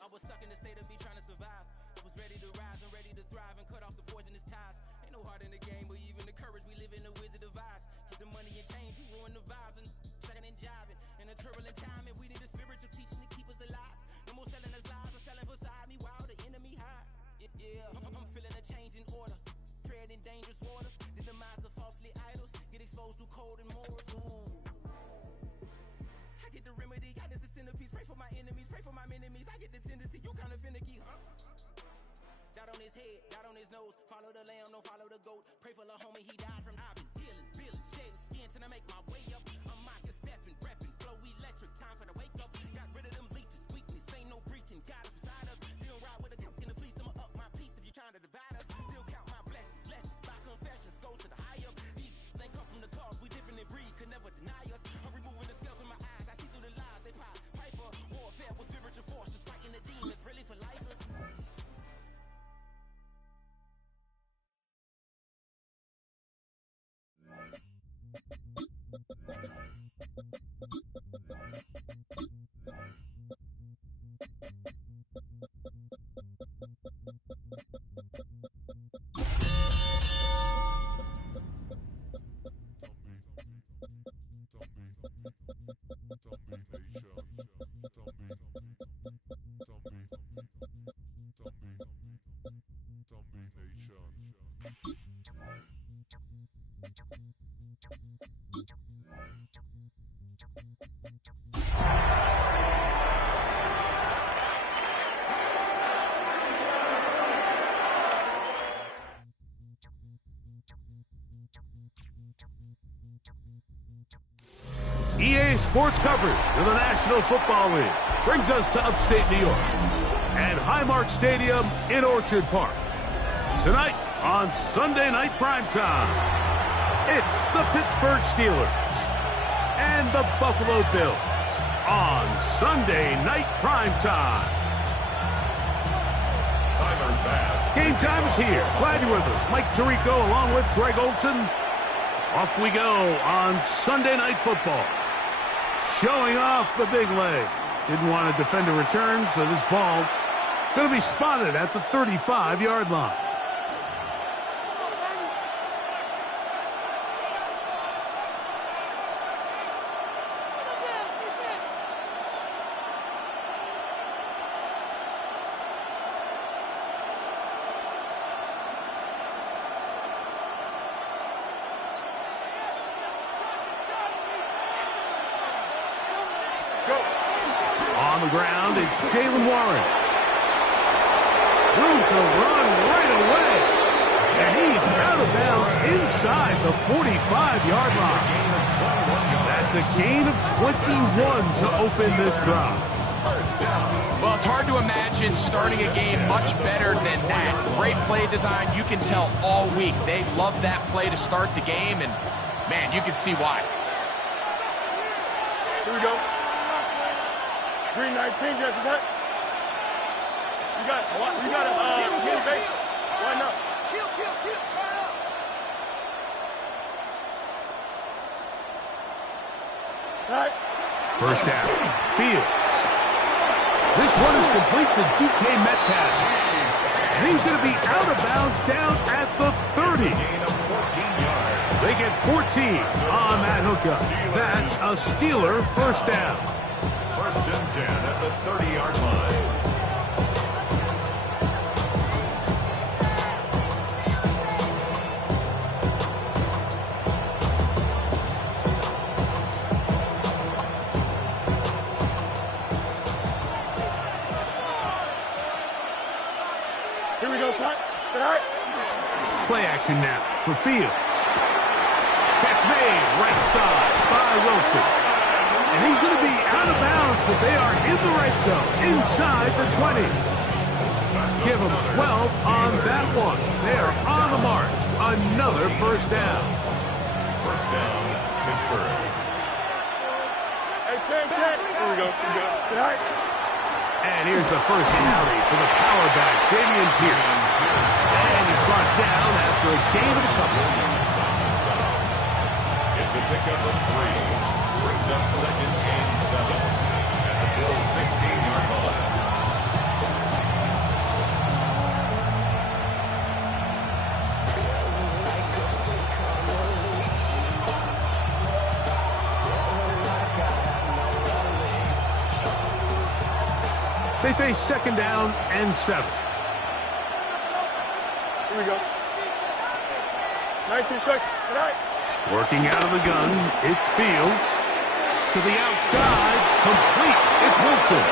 I was stuck in the state of me trying to survive. I was ready to rise and ready to thrive and cut off the poisonous ties. Ain't no heart in the game, but even the courage we live in the wizard of Oz. Get the money and change, we ruin the vibes and sucking and jiving. In a turbulent time, and we need a spiritual teaching to keep us alive. No more selling us lies or selling beside me while the enemy hide. Yeah, I'm feeling a change in order. Treading dangerous waters. The demise of falsely idols. Get exposed through cold and morals. Ooh. I get the remedy, God is the centerpiece. Pray for my enemies, pray for my enemies. I get the tendency, you kinda finicky, huh? Dot on his head, dot on his nose. Follow the lamb, don't follow the goat. Pray for the homie, he died from. I've been dealing, feeling, shedding skin till I make my way up. I'm mocking, stepping, repping, flow electric. Time for the wake up. Got rid of them leeches, weakness, ain't no breaching. God is beside us. Still ride with a cook in the fleece. I'ma up my piece if you're trying to divide us. Still count my blessings, lessons, by confessions. Go to the high up. These ain't come from the cause. We different in breed, could never deny us. I'm removing the scales from my eyes. I see through the lies they pop. Piper, warfare with spiritual force. Just fighting the demons, really for life. EA Sports coverage of the National Football League brings us to upstate New York and Highmark Stadium in Orchard Park. Tonight on Sunday Night Primetime, it's the Pittsburgh Steelers and the Buffalo Bills on Sunday Night Primetime. Game time is here. Glad you're with us. Mike Tirico along with Greg Olson. Off we go on Sunday Night Football. Showing off the big leg. Didn't want to defend a return, so this ball going to be spotted at the 35-yard line. On the ground is Jalen Warren. Room to run right away. And he's out of bounds inside the 45-yard line. That's a gain of 21 to open this drive. Well, it's hard to imagine starting a game much better than that. Great play design. You can tell all week they love that play to start the game, and, man, you can see why. Here we go. Green 19, just cut. You got a mini base. Why not? Kill, turn up. All right. First down, Fields. This one is complete to DK Metcalf. And he's going to be out of bounds down at the 30. They get 14 on that hookup. That's a Steeler first down. First and 10 at the 30-yard line. Here we go, son. Sit high. Play action now for Fields. Catch made right side by Wilson. And he's going to be out of bounds, but they are in the right zone, inside the 20. Give them 12 on that one. They are on the mark. Another first down. First down, Pittsburgh. Hey, 10. Here we go. Sit high. And here's the first penalty for the power back, Dameon Pierce. And he's brought down after a gain of a couple. It's a pickup of 3. Brings up second and 7 at the Bills' 16-yard line. They face 2nd down and 7. Here we go. 19 strikes. Tonight. Working out of the gun, it's Fields. To the outside, complete. It's Wilson.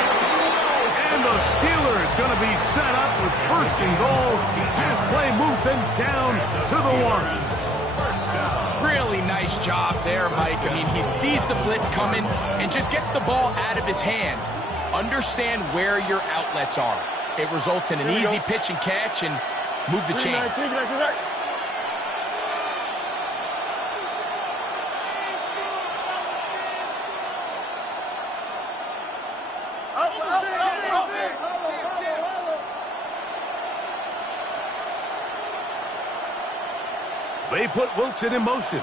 And the Steelers going to be set up with 1st and goal. Pass play moves them down to the 1. Really nice job there, Mike. I mean, he sees the blitz coming and just gets the ball out of his hands. Understand where your outlets are. It results in an easy pitch and catch and move the chains. They put Wilson in motion.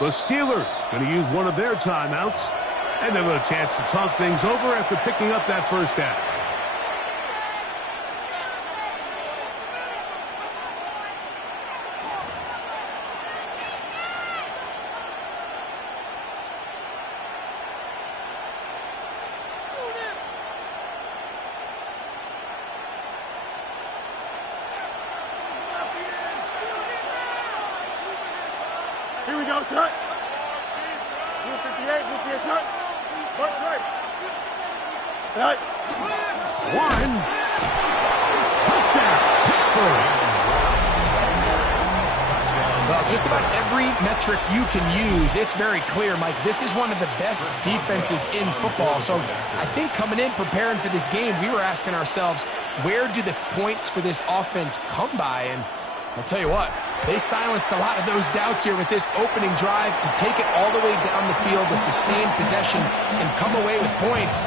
The Steelers going to use one of their timeouts, and they'll have a chance to talk things over after picking up that 1st down. Here we go, son. Blue 58, blue 58, son. March right. Tonight. 1. Touchdown, Pittsburgh. Well, just about every metric you can use, it's very clear, Mike. This is one of the best defenses in football. So I think coming in, preparing for this game, we were asking ourselves, where do the points for this offense come by? And I'll tell you what, they silenced a lot of those doubts here with this opening drive to take it all the way down the field, to sustain possession, and come away with points.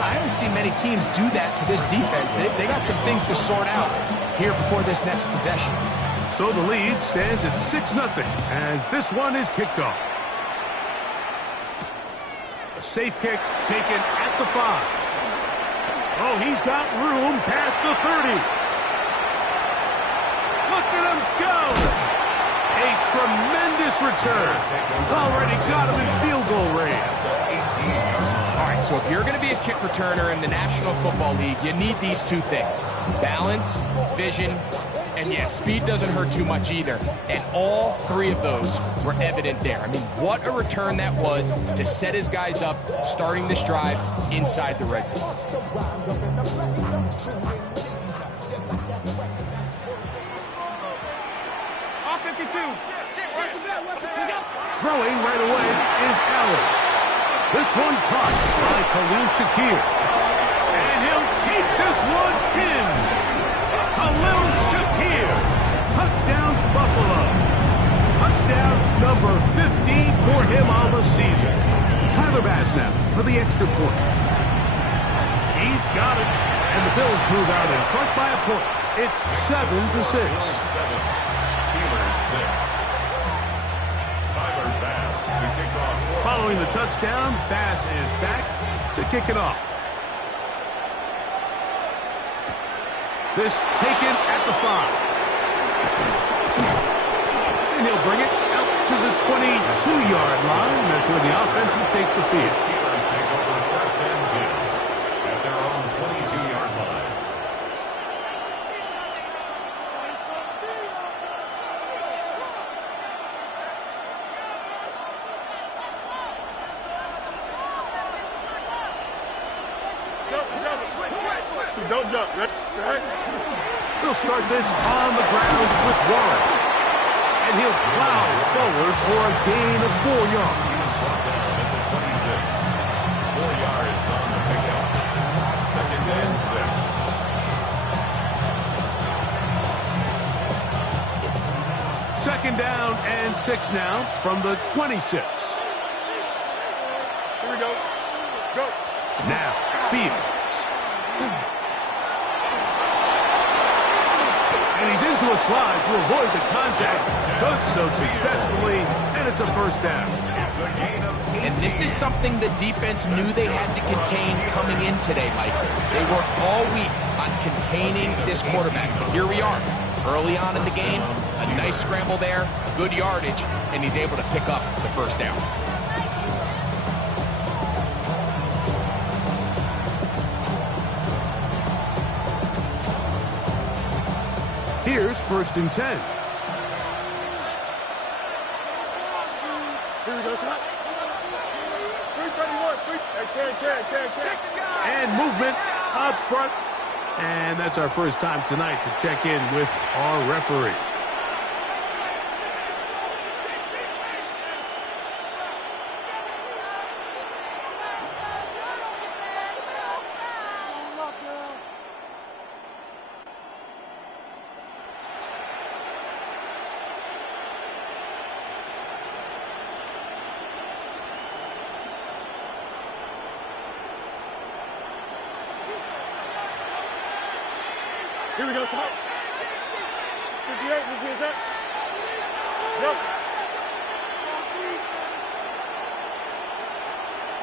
I haven't seen many teams do that to this defense. They got some things to sort out here before this next possession. So the lead stands at 6-0 as this one is kicked off. A safe kick taken at the 5. Oh, he's got room past the 30. Look at him go! A tremendous return. He's already got him in field goal range. All right, so if you're going to be a kick returner in the National Football League, you need these 2 things. Balance, vision, and yeah, speed doesn't hurt too much either. And all 3 of those were evident there. I mean, what a return that was to set his guys up, starting this drive inside the red zone. Throwing right away is Allen. This one caught by Khalil Shakir. And he'll take this one in. Khalil Shakir. Touchdown, Buffalo. Touchdown number 15 for him on the season. Tyler Bass now for the extra point. He's got it. And the Bills move out in front by a point. It's 7-6. Steelers 6. Tyler Bass to kick off. Following the touchdown, Bass is back to kick it off. This taken at the 5. And he'll bring it out to the 22-yard line. That's where the offense will take the field. Steelers take over 1st and 10 at their own 22-yard line. Don't jump. Right? They'll start this on the ground with Warren. And he'll plow forward for a gain of 4 yards. Brought down at the 26. 4 yards on the pickup. 2nd and 6. 2nd down and 6 now from the 26. Here we go. Go. Now, Fields. And he's into a slide to avoid the contact. Does so successfully, and it's a 1st down. It's a gain of 8. And this is something the defense knew they had to contain coming in today, Mike. They worked all week on containing this quarterback. But here we are, early on in the game. A nice scramble there, good yardage, and he's able to pick up the 1st down. is 1st and 10. Here we go, son. 331. And movement up front. And that's our first time tonight to check in with our referee. Here we go, son. 58, let's get that. Yep.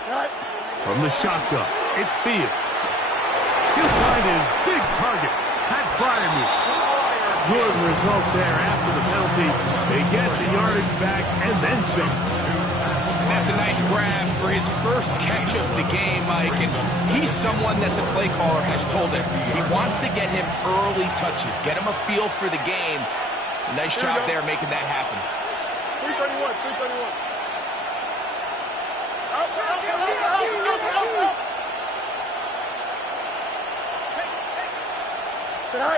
Right. From the shotgun, it's Fields. He'll find his big target. Pat Fryermuth. Good result there after the penalty. They get the yardage back and then some. And that's a nice grab for his first catch of the game, Mike. And he's someone that the play caller has told us he wants to get him early touches, get him a feel for the game. Nice job there making that happen. 331. Out. Sit high.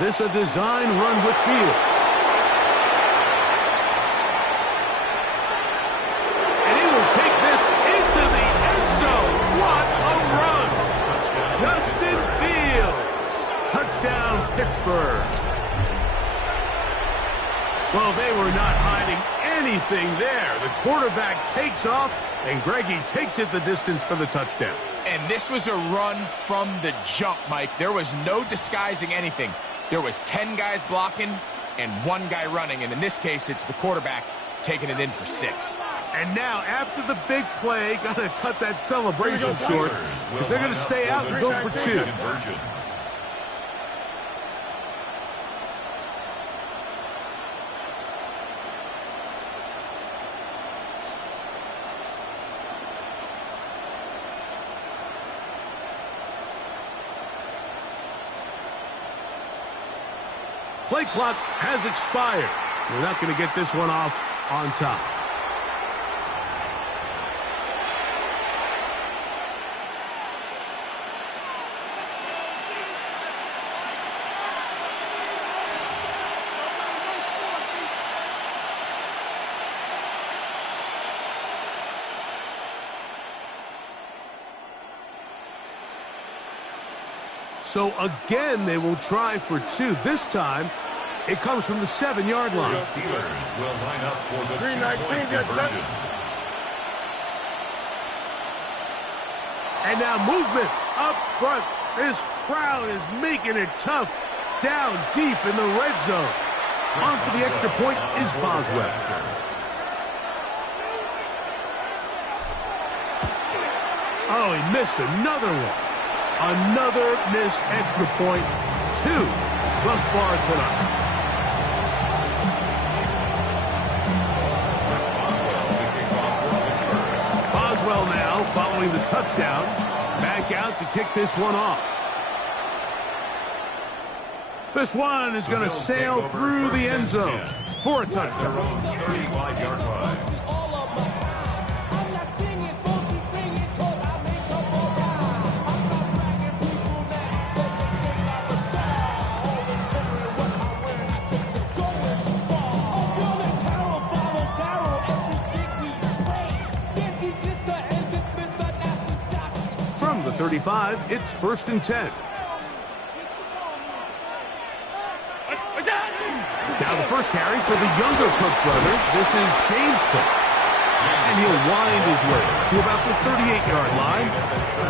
This a design run with Fields. And he will take this into the end zone. What a run. Justin Fields. Touchdown, Pittsburgh. Well, they were not hiding anything there. The quarterback takes off, and Greggy takes it the distance for the touchdown. And this was a run from the jump, Mike. There was no disguising anything. There was 10 guys blocking and 1 guy running, and in this case, it's the quarterback taking it in for 6. And now, after the big play, got to cut that celebration short because they're going to stay out and go for 2. Play clock has expired. We're not going to get this one off on time. So again, they will try for 2. This time, it comes from the 7-yard line. The Steelers will line up for the 319 conversion. And now movement up front. This crowd is making it tough down deep in the red zone. On for the extra point is Boswell. Oh, he missed another one. Another missed extra point. 2 thus far tonight. Boswell now following the touchdown. Back out to kick this one off. This one is going to sail through the end zone for a touchdown. 35-yard line. From the 35, it's 1st and 10. Now the first carry for the younger Cook brothers. This is James Cook. And he'll wind his way to about the 38-yard line.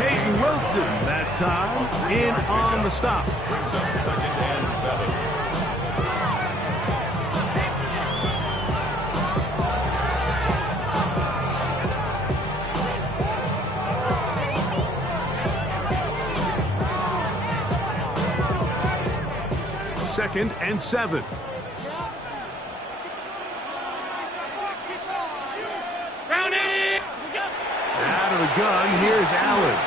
Peyton Wilson that time in on the stop. Brings up 2nd and 7. Second and 7. Out of the gun, here's Allen.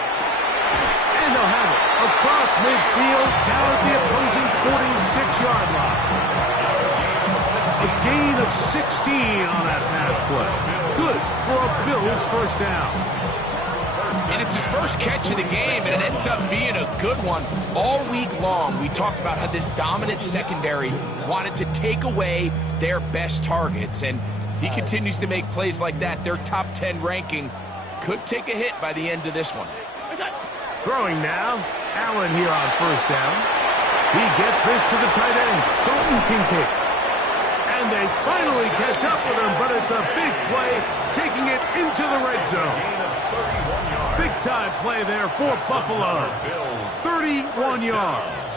And they'll have it. across midfield, down at the opposing 46-yard line. A gain of 16 on that pass play. Good for a Bills first down. And it's his first catch of the game, and it ends up being a good one. All week long, we talked about how this dominant secondary wanted to take away their best targets. And if he continues to make plays like that, their top 10 ranking could take a hit by the end of this one. Throwing now. Allen here on first down. He gets this to the tight end, Dalton Kincaid. And they finally catch up with him, but it's a big play, taking it into the red zone. Big-time play there for Buffalo. 31 yards.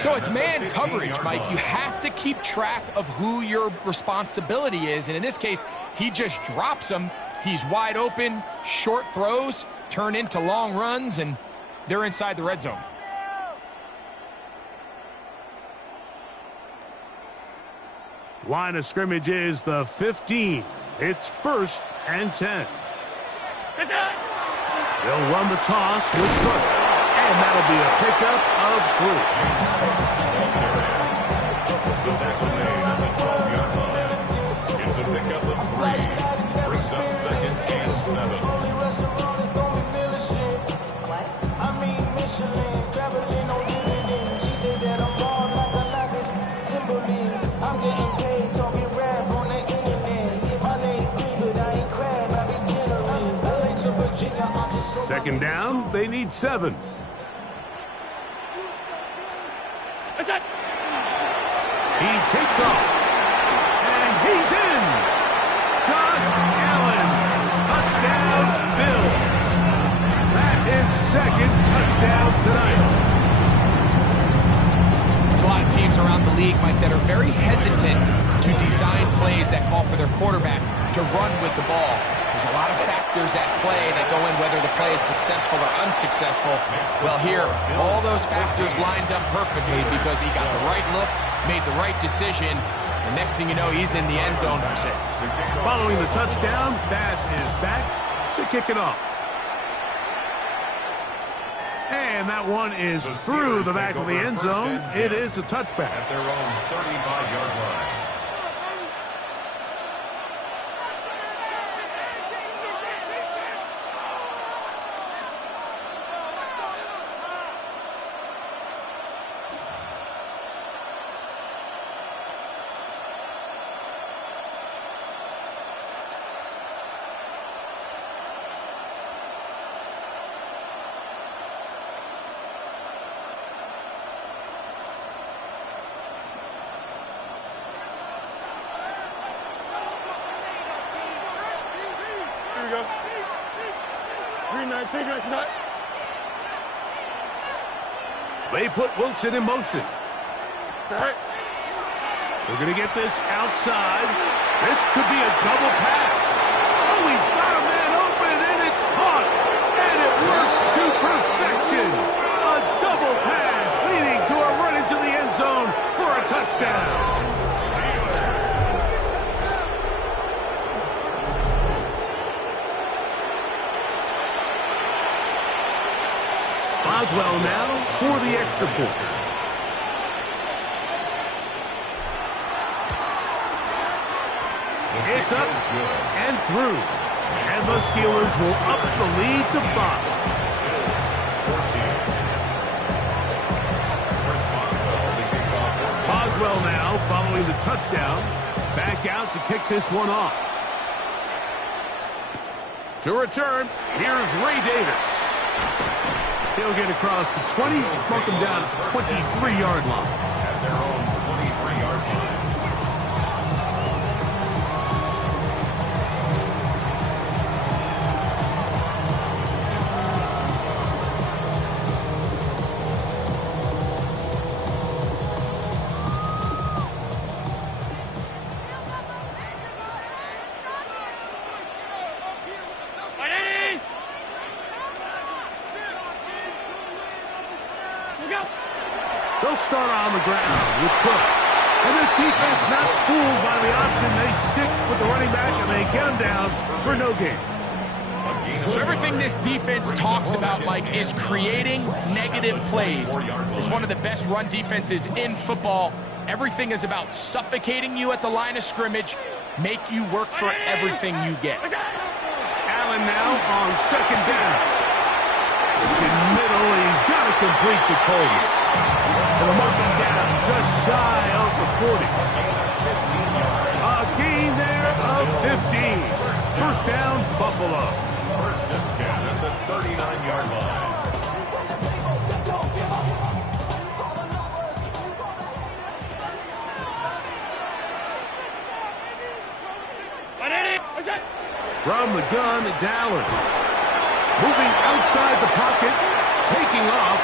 So it's man coverage, Mike. You have to keep track of who your responsibility is. And in this case, he just drops him. He's wide open, short throws, turn into long runs, and they're inside the red zone. Line of scrimmage is the 15. It's 1st and 10. They'll run the toss with Cook, and that'll be a pickup of 3. The tackle made at the 12-yard line. It's a pickup of 3. Brings up 2nd and 7. Second down, they need 7. He takes off, and he's in. Josh Allen, touchdown Bills. That is 2nd touchdown tonight. There's a lot of teams around the league, Mike, that are very hesitant to design plays that call for their quarterback to run with the ball. There's a lot of factors at play that go in whether the play is successful or unsuccessful. Well, here, all those factors lined up perfectly because he got the right look, made the right decision, and next thing you know, he's in the end zone for 6. Following the touchdown, Bass is back to kick it off. And that one is through the back of the end zone. It is a touchback. At their own 35-yard line. Here we go. 319 right cut. They put Wilson in motion. It's all right. They're going to get this outside. This could be a double pass. Oh, he's got a man open, and it's caught. And it works to perfection. A double pass leading to a run into the end zone for a touchdown. Boswell now for the extra point. It's up and through. And the Steelers will up the lead to 5. Boswell now following the touchdown. Back out to kick this one off. To return, here's Ray Davis. He'll get across the 20, smoke him down at the 23-yard line. At their own 23-yard line. They'll start on the ground with Cook. And this defense not fooled by the option. They stick with the running back and they get him down for no gain. A gain So everything this defense talks about, Mike, is creating negative plays. It's one of the best run defenses in football. Everything is about suffocating you at the line of scrimmage, make you work for everything you get. Allen now on second down. In middle, he's got to complete to Coleman. And the marking down just shy of the 40. A gain there of 15. First down, Buffalo. First and 10 at the 39-yard line. From the gun, it's Allen. Moving outside the pocket, taking off,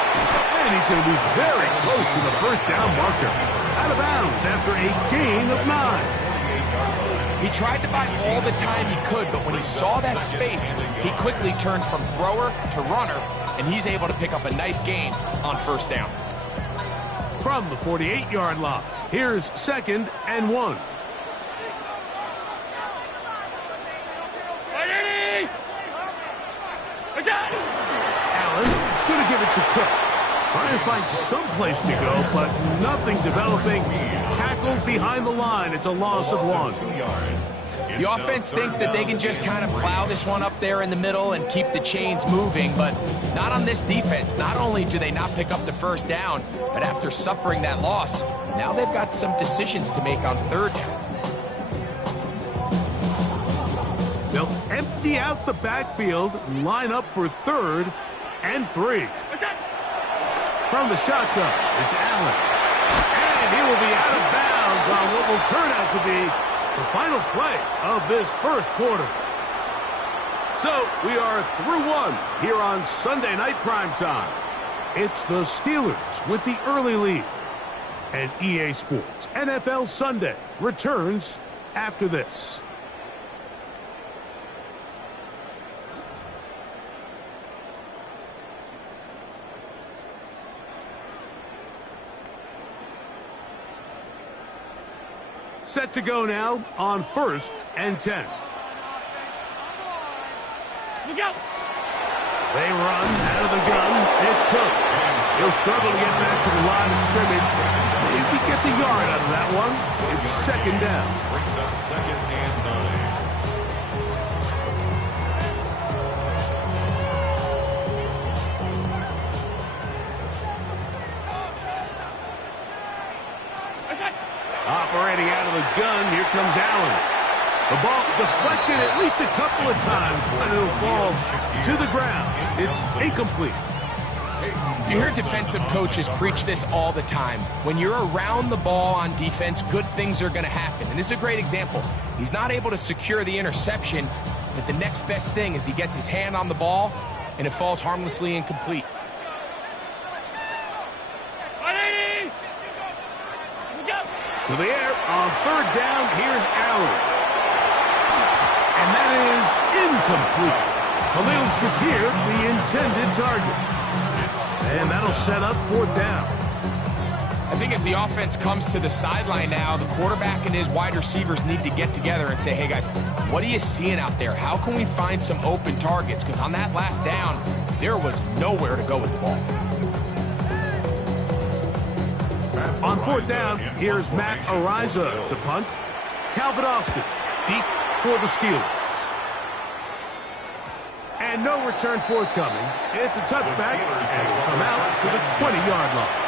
and he's going to be very close to the first down marker. Out of bounds after a gain of 9. He tried to buy all the time he could, but when he saw that space, he quickly turned from thrower to runner, and he's able to pick up a nice gain on first down. From the 48-yard line, here's second and 1. Allen going to give it to Cook. Trying to find some place to go, but nothing developing. Tackled behind the line. It's a loss of 1. The offense thinks that they can just kind of plow this one up there in the middle and keep the chains moving, but not on this defense. Not only do they not pick up the first down, but after suffering that loss, now they've got some decisions to make on third down. They'll empty out the backfield and line up for 3rd and 3. From the shotgun, it's Allen. And he will be out of bounds on what will turn out to be the final play of this first quarter. So we are through 1 here on Sunday Night Primetime. It's the Steelers with the early lead. And EA Sports NFL Sunday returns after this. Set to go now on 1st and 10. They run out of the gun. It's Cook. He'll struggle to get back to the line of scrimmage. If he gets a yard out of that one, it's second down. Brings up second and 9. Operating out of the gun, here comes Allen. The ball deflected at least a couple of times, but it'll fall to the ground. It's incomplete. You hear defensive coaches preach this all the time. When you're around the ball on defense, good things are going to happen. And this is a great example. He's not able to secure the interception, but the next best thing is he gets his hand on the ball, and it falls harmlessly incomplete. To the air on 3rd down, here's Allen. And that is incomplete. Khalil Shakir, the intended target. And that'll set up 4th down. I think as the offense comes to the sideline now, the quarterback and his wide receivers need to get together and say, hey guys, what are you seeing out there? How can we find some open targets? Because on that last down, there was nowhere to go with the ball. On 4th down, here's Matt Ariza to punt. Calvin Austin deep for the Steelers. And no return forthcoming. It's a touchback, and it'll come out to the 20-yard line.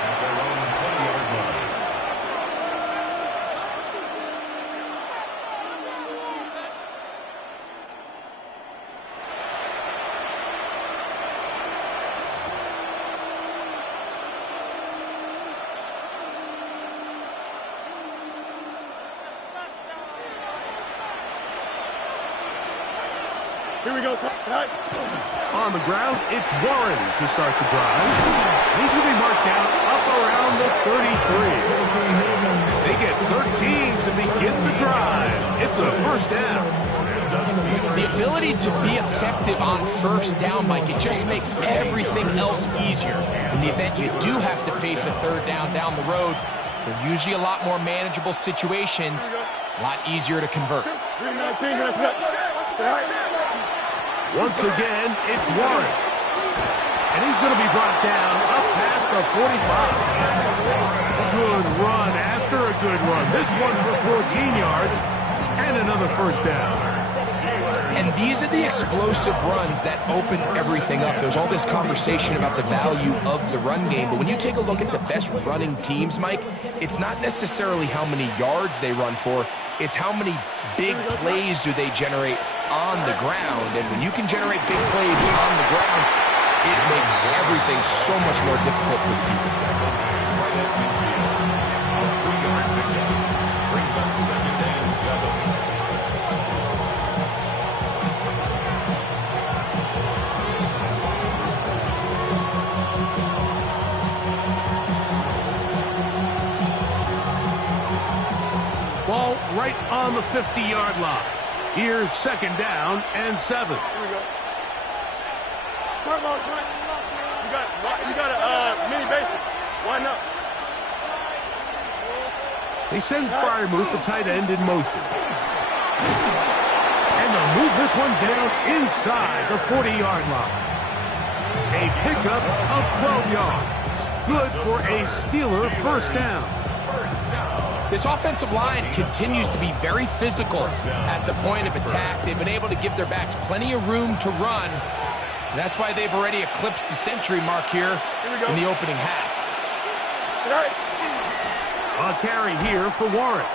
Here we go, sir. On the ground, it's Warren to start the drive. He's going to be marked down up around the 33. They get 13 to begin the drive. It's a first down. The ability to be effective on first down, Mike, it just makes everything else easier. In the event you do have to face a 3rd down the road, they're usually a lot more manageable situations, a lot easier to convert. Once again, it's Warren. And he's going to be brought down up past the 45. Good run after a good run. This one for 14 yards and another first down. And these are the explosive runs that open everything up. There's all this conversation about the value of the run game, but when you take a look at the best running teams, Mike, it's not necessarily how many yards they run for, it's how many big plays do they generate on the ground. And when you can generate big plays on the ground, it makes everything so much more difficult for the defense. Brings up 2nd and 7. Ball right on the 50-yard line. Here's 2nd down and 7. Here we go. Come on, son. You got a mini basement. Why not? They send Freiermuth, the tight end, in motion. And they'll move this one down inside the 40-yard line. A pickup of 12 yards. Good for a Steeler first down. This offensive line continues to be very physical at the point of attack. They've been able to give their backs plenty of room to run. That's why they've already eclipsed the century mark here in the opening half. A carry here for Warren.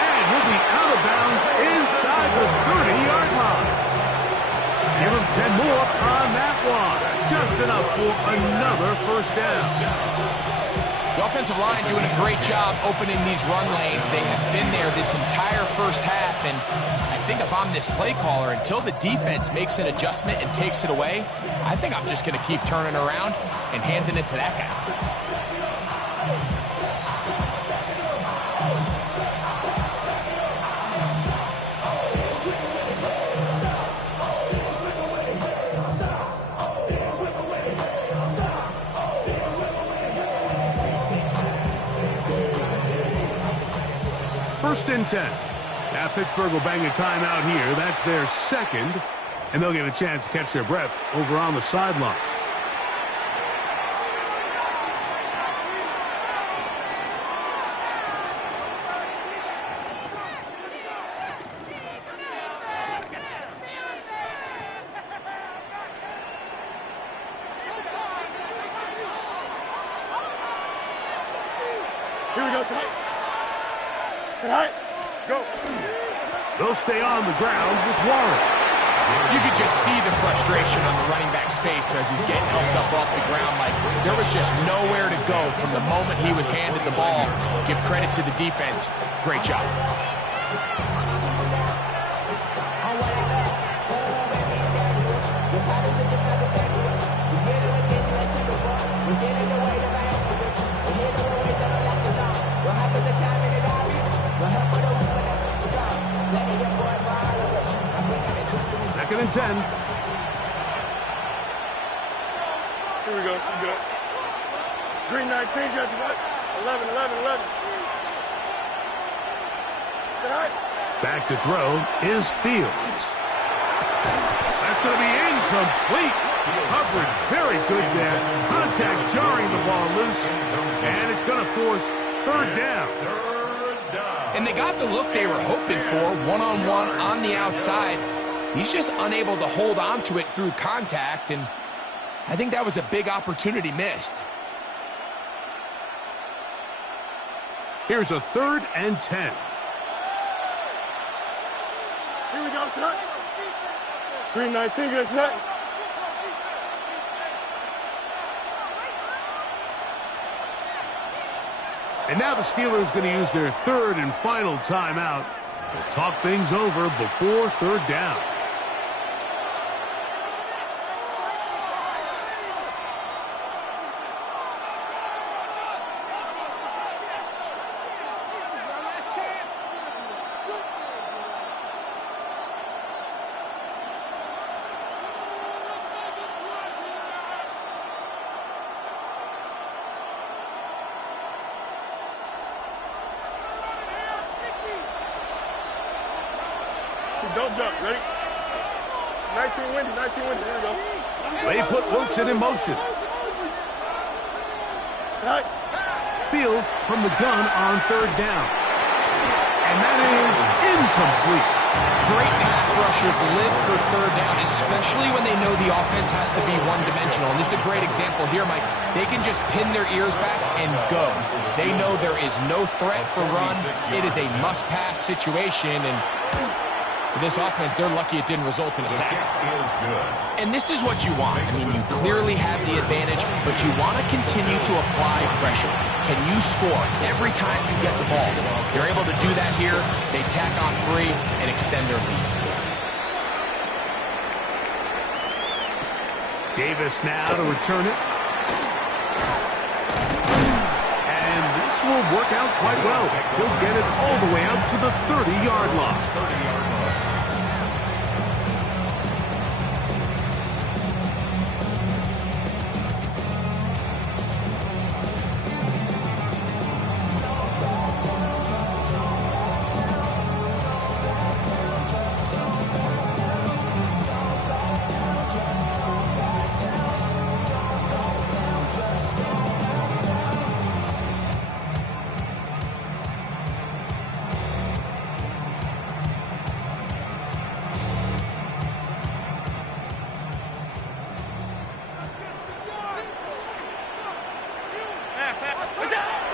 And he'll be out of bounds inside the 30-yard line. Give him 10 more on that one. Just enough for another first down. The offensive line doing a great job opening these run lanes. They have been there this entire first half, and I think if I'm this play caller, until the defense makes an adjustment and takes it away, I think I'm just going to keep turning around and handing it to that guy. First and 10. Now Pittsburgh will bang a timeout here. That's their second. And they'll get a chance to catch their breath over on the sideline. Here we go, tonight. Tonight, go. They'll stay on the ground with Warren. You could just see the frustration on the running back's face as he's getting helped up off the ground. Like, there was just nowhere to go from the moment he was handed the ball. Give credit to the defense. Great job. Second and 10. Here we go. Green 19, got you right. 11. Tonight. Back to throw is Fields. That's going to be incomplete. Coverage very good there. Contact jarring the ball loose. And it's going to force third down. And they got the look they were hoping for, one-on-one on the outside. He's just unable to hold on to it through contact, and I think that was a big opportunity missed. Here's a 3rd and 10. Here we go, tonight. Green 19, got you right. And now the Steelers going to use their 3rd and final timeout. They'll talk things over before third down. don't jump. Ready? 19 windy, 19 windy. There we go. They put Wilson in motion. Right. Fields from the gun on third down. And that is incomplete. Great pass rushers live for third down, especially when they know the offense has to be one-dimensional. And this is a great example here, Mike. They can just pin their ears back and go. They know there is no threat for run. It is a must-pass situation, and for this offense, they're lucky it didn't result in a sack. And this is what you want. I mean, you clearly have the advantage, but you want to continue to apply pressure. Can you score every time you get the ball? They're able to do that here. They tack on 3 and extend their lead. Davis now to return it. And this will work out quite well. He'll get it all the way out to the 30-yard line.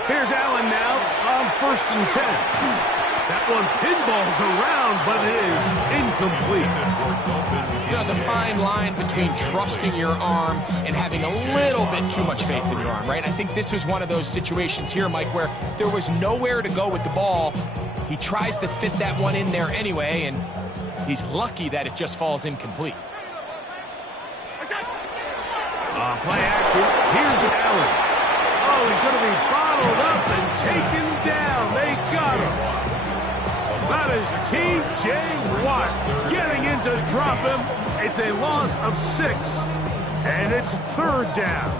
Here's Allen now on 1st and 10. That one pinballs around, but it is incomplete. There's a fine line between trusting your arm and having a little bit too much faith in your arm, right? I think this was one of those situations here, Mike, where there was nowhere to go with the ball. He tries to fit that one in there anyway, and he's lucky that it just falls incomplete. Play action. Here's Allen. Oh, he's going to be bottled up and taken down. They got him. That is T.J. Watt getting in to drop him. It's a loss of 6, and it's 3rd down.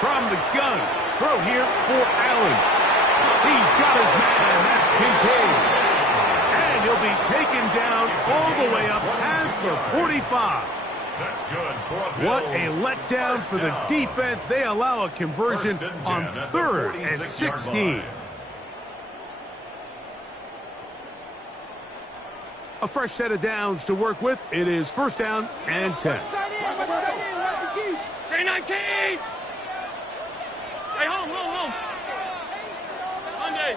From the gun, throw here for Allen. He's got his man, that's Kincaid. And he'll be taken down all the way up past the 45. That's good for What a letdown for the defense. They allow a conversion on 3rd and 16. A fresh set of downs to work with. It is 1st down and 10. 319! Hey, home. Monday.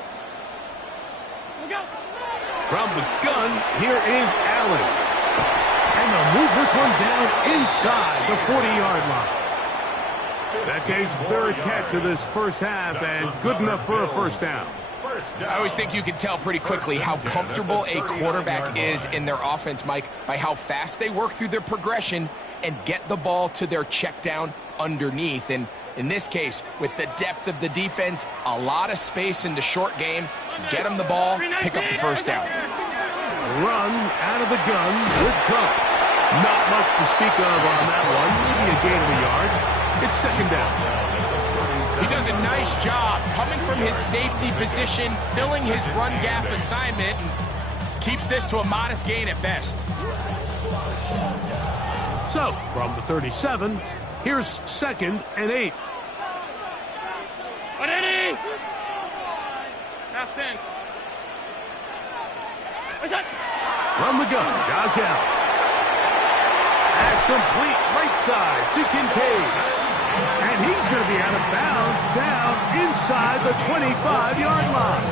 Look out. From the gun, here is Allen. And they'll move this one down inside the 40-yard line. That's his 3rd catch of this first half, and good enough for a 1st down. I always think you can tell pretty quickly how comfortable a quarterback is in their offense, Mike, by how fast they work through their progression and get the ball to their check down underneath. And in this case, with the depth of the defense, a lot of space in the short game, get them the ball, pick up the 1st down. Run out of the gun with Cup. Not much to speak of on that one. Maybe a gain of a yard. It's 2nd down. He does a nice job coming from his safety position, filling his run gap assignment, and keeps this to a modest gain at best. So, from the 37, here's 2nd and 8. Half 10. From the gun, Josh Allen. Pass complete, right side to Kincaid. And he's going to be out of bounds down inside the 25-yard line.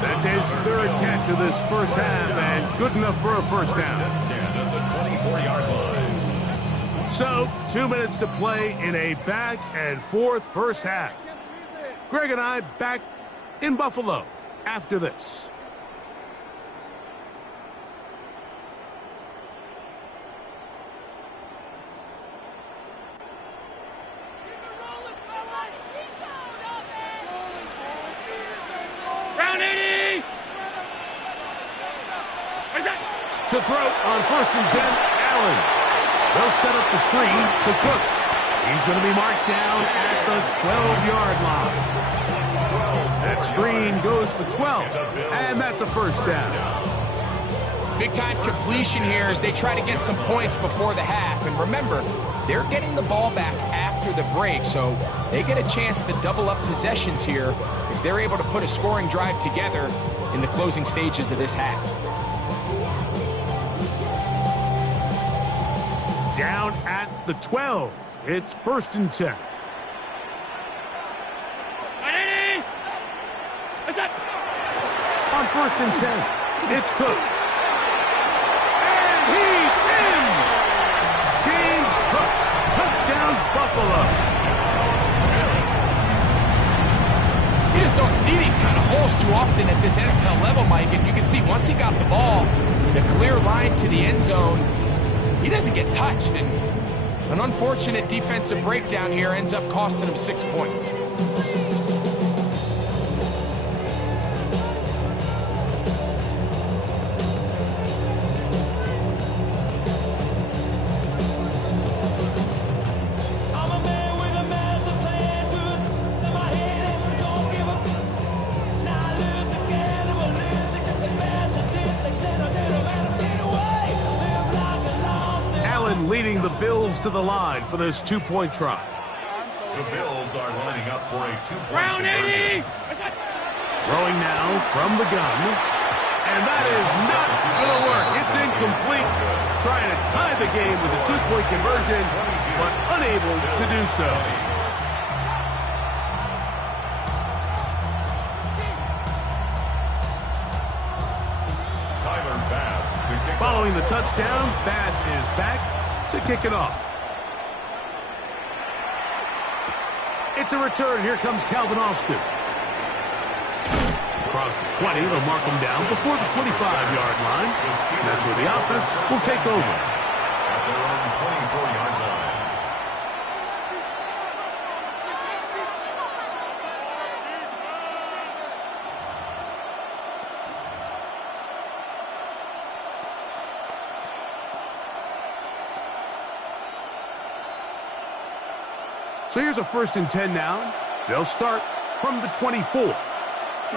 That's his 3rd catch of this first half, and good enough for a 1st down. 10 at the 24-yard line. So, 2 minutes to play in a back and forth first half. Greg and I back in Buffalo after this. to throw on 1st and 10. Allen. They'll set up the screen to Cook. He's going to be marked down at the 12-yard line. That screen goes for 12, and that's a first down. Big-time completion here as they try to get some points before the half. And remember, they're getting the ball back after the break, so they get a chance to double up possessions here if they're able to put a scoring drive together in the closing stages of this half. Down at the 12. It's 1st and 10. On 1st and 10, it's Cook. And he's in! James Cook, touchdown Buffalo. You just don't see these kind of holes too often at this NFL level, Mike, and you can see once he got the ball, the clear line to the end zone, he doesn't get touched, and an unfortunate defensive breakdown here ends up costing him 6 points. Leading the Bills to the line for this 2-point try. The Bills are lining up for a 2-point conversion. Throwing now from the gun. And that is not going to work. It's incomplete. Trying to tie the game with a 2-point conversion, but unable to do so. Following the touchdown, Bass is back to kick it off. It's a return. Here comes Calvin Austin. Across the 20, they'll mark him down before the 25-yard line. And that's where the offense will take over. At their own 24-yard line. So here's a 1st and 10 now. They'll start from the 24.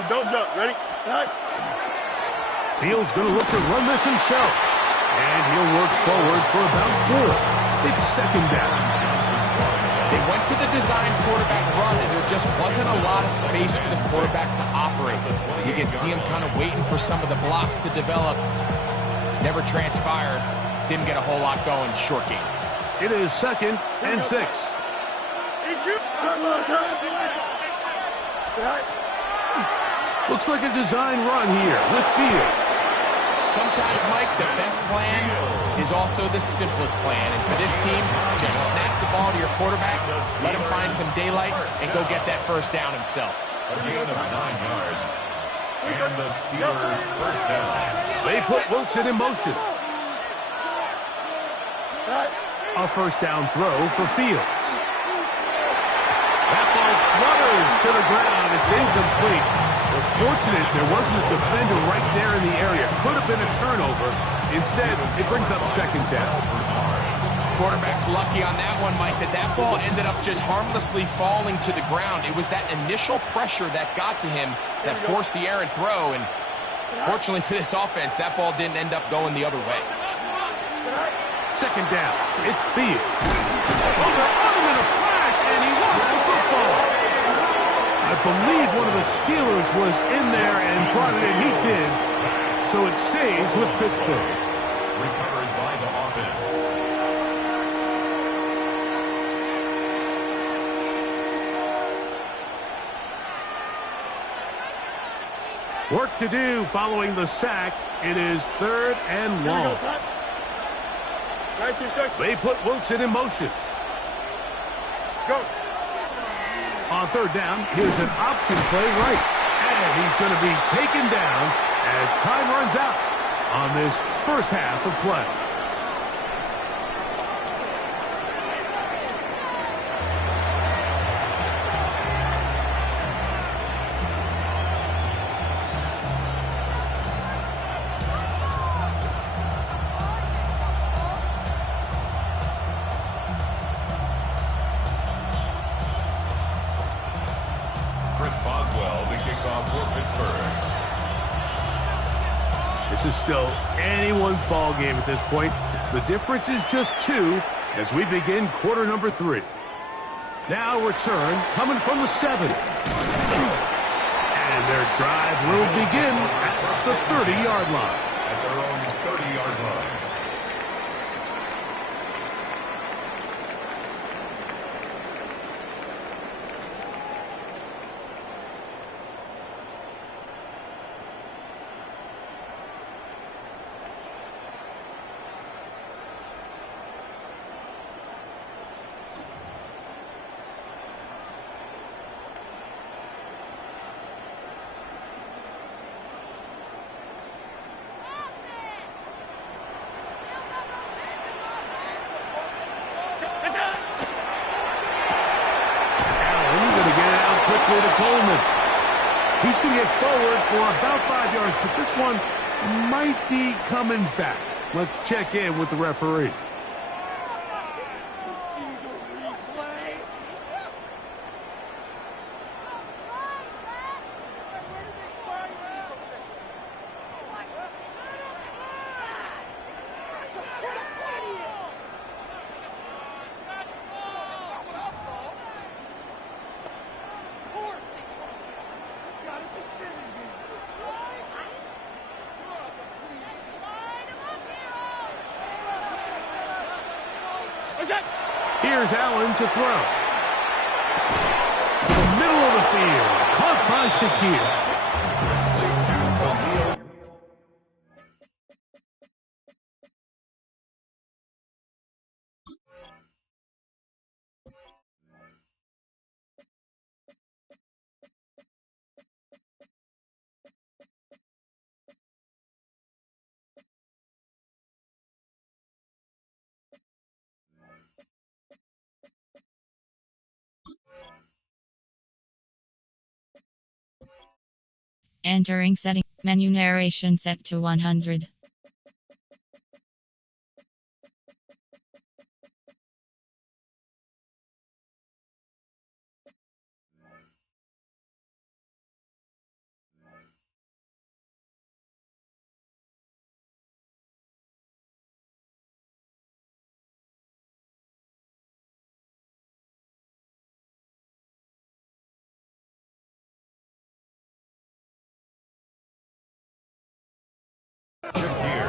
Don't jump. Ready? Right. Fields going to look to run this himself. And he'll work forward for about 4. It's 2nd down. They went to the design quarterback run, and there just wasn't a lot of space for the quarterback to operate. You can see him kind of waiting for some of the blocks to develop. Never transpired. Didn't get a whole lot going. Short game. It is 2nd and 6. Looks like a design run here with Fields. Sometimes, Mike, the best plan is also the simplest plan. And for this team, just snap the ball to your quarterback, let him find some daylight, and go get that 1st down himself. A gain of 9 yards. And the Steelers 1st down. They put Wilson in motion. A 1st down throw for Fields. That ball flutters to the ground. It's incomplete. Well, fortunate there wasn't a defender right there in the area. Could have been a turnover. Instead, it brings up 2nd down. Quarterback's lucky on that one, Mike, that ball ended up just harmlessly falling to the ground. It was that initial pressure that got to him that forced the errant throw, and fortunately for this offense, that ball didn't end up going the other way. 2nd down. It's Fields. Over on him in a flash, and he lost the football. I believe one of the Steelers was in there and brought it in. He did. So it stays with Pittsburgh. Recovered by the offense. Work to do following the sack. It is 3rd and long. They put Wilson in motion. Go. On 3rd down, here's an option play right. And he's going to be taken down as time runs out on this 1st half of play. now for Pittsburgh. This is still anyone's ball game at this point. The difference is just 2 as we begin quarter number 3. Now return coming from the 7. And their drive will begin at the 30-yard line. At their own 30-yard line. To Coleman. He's going to get forward for about 5 yards, but this one might be coming back. Let's check in with the referee. Here's Allen to throw. To the middle of the field. Caught by Shakir. Entering setting. Menu narration set to 100. Shakir.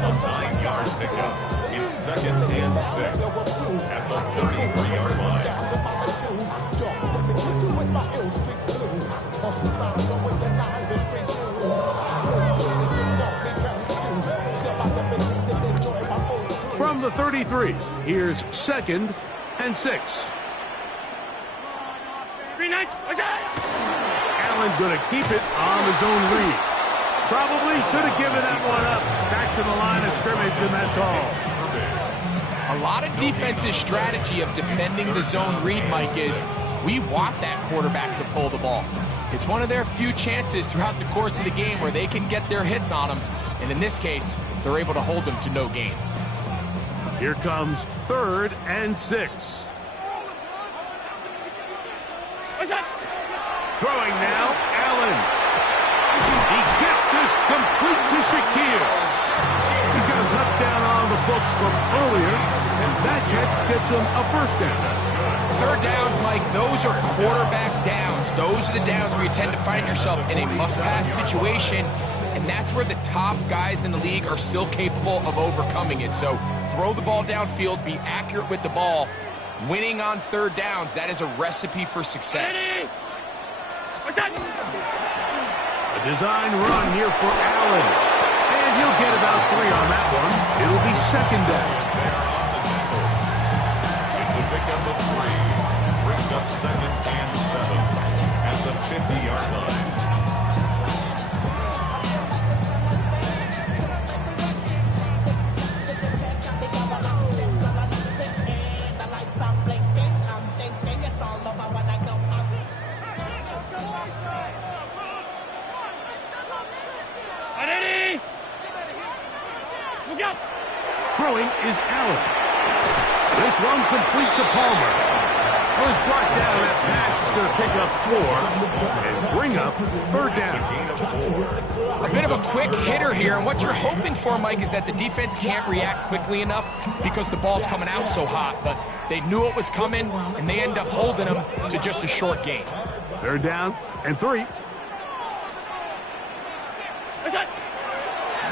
A 9-yard pickup. It's 2nd and 6 at the 33-yard line. From the 33, here's 2nd and 6. Allen going to keep it on his own read. Probably should have given that one up. Back to the line of scrimmage, and that's all. A lot of defense's strategy of defending the zone read, Mike, is we want that quarterback to pull the ball. It's one of their few chances throughout the course of the game where they can get their hits on them. And in this case, they're able to hold them to no gain. Here comes 3rd and 6. Throwing now, Allen. He gets this complete to Shakir. He's got a touchdown on the books from earlier, and that catch gets him a first down. 3rd downs, Mike, those are quarterback downs. Those are the downs where you tend to find yourself in a must-pass situation, and that's where the top guys in the league are still capable of overcoming it. So throw the ball downfield, be accurate with the ball. Winning on 3rd downs, that is a recipe for success. A design run here for Allen. And he'll get about 3 on that one. It'll be 2nd down. It's a pickup of 3. Brings up 2nd and 7 at the 50-yard line. Throwing is Allen. This one complete to Palmer. Was brought down. That pass going to pick up 4 and bring up third down. A bit of a quick hitter here, and what you're hoping for, Mike, is that the defense can't react quickly enough because the ball's coming out so hot, but they knew it was coming, and they end up holding them to just a short gain. Third down and 3.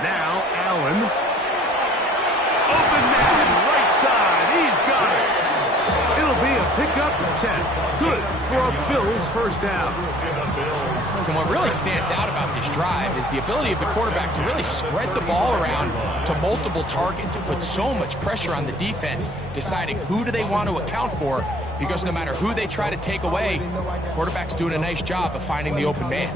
Now Allen. Open man, right side. He's got it. It'll be a pickup of 10. Good for a Bills first down. And what really stands out about this drive is the ability of the quarterback to really spread the ball around to multiple targets and put so much pressure on the defense, deciding who do they want to account for, because no matter who they try to take away, the quarterback's doing a nice job of finding the open man.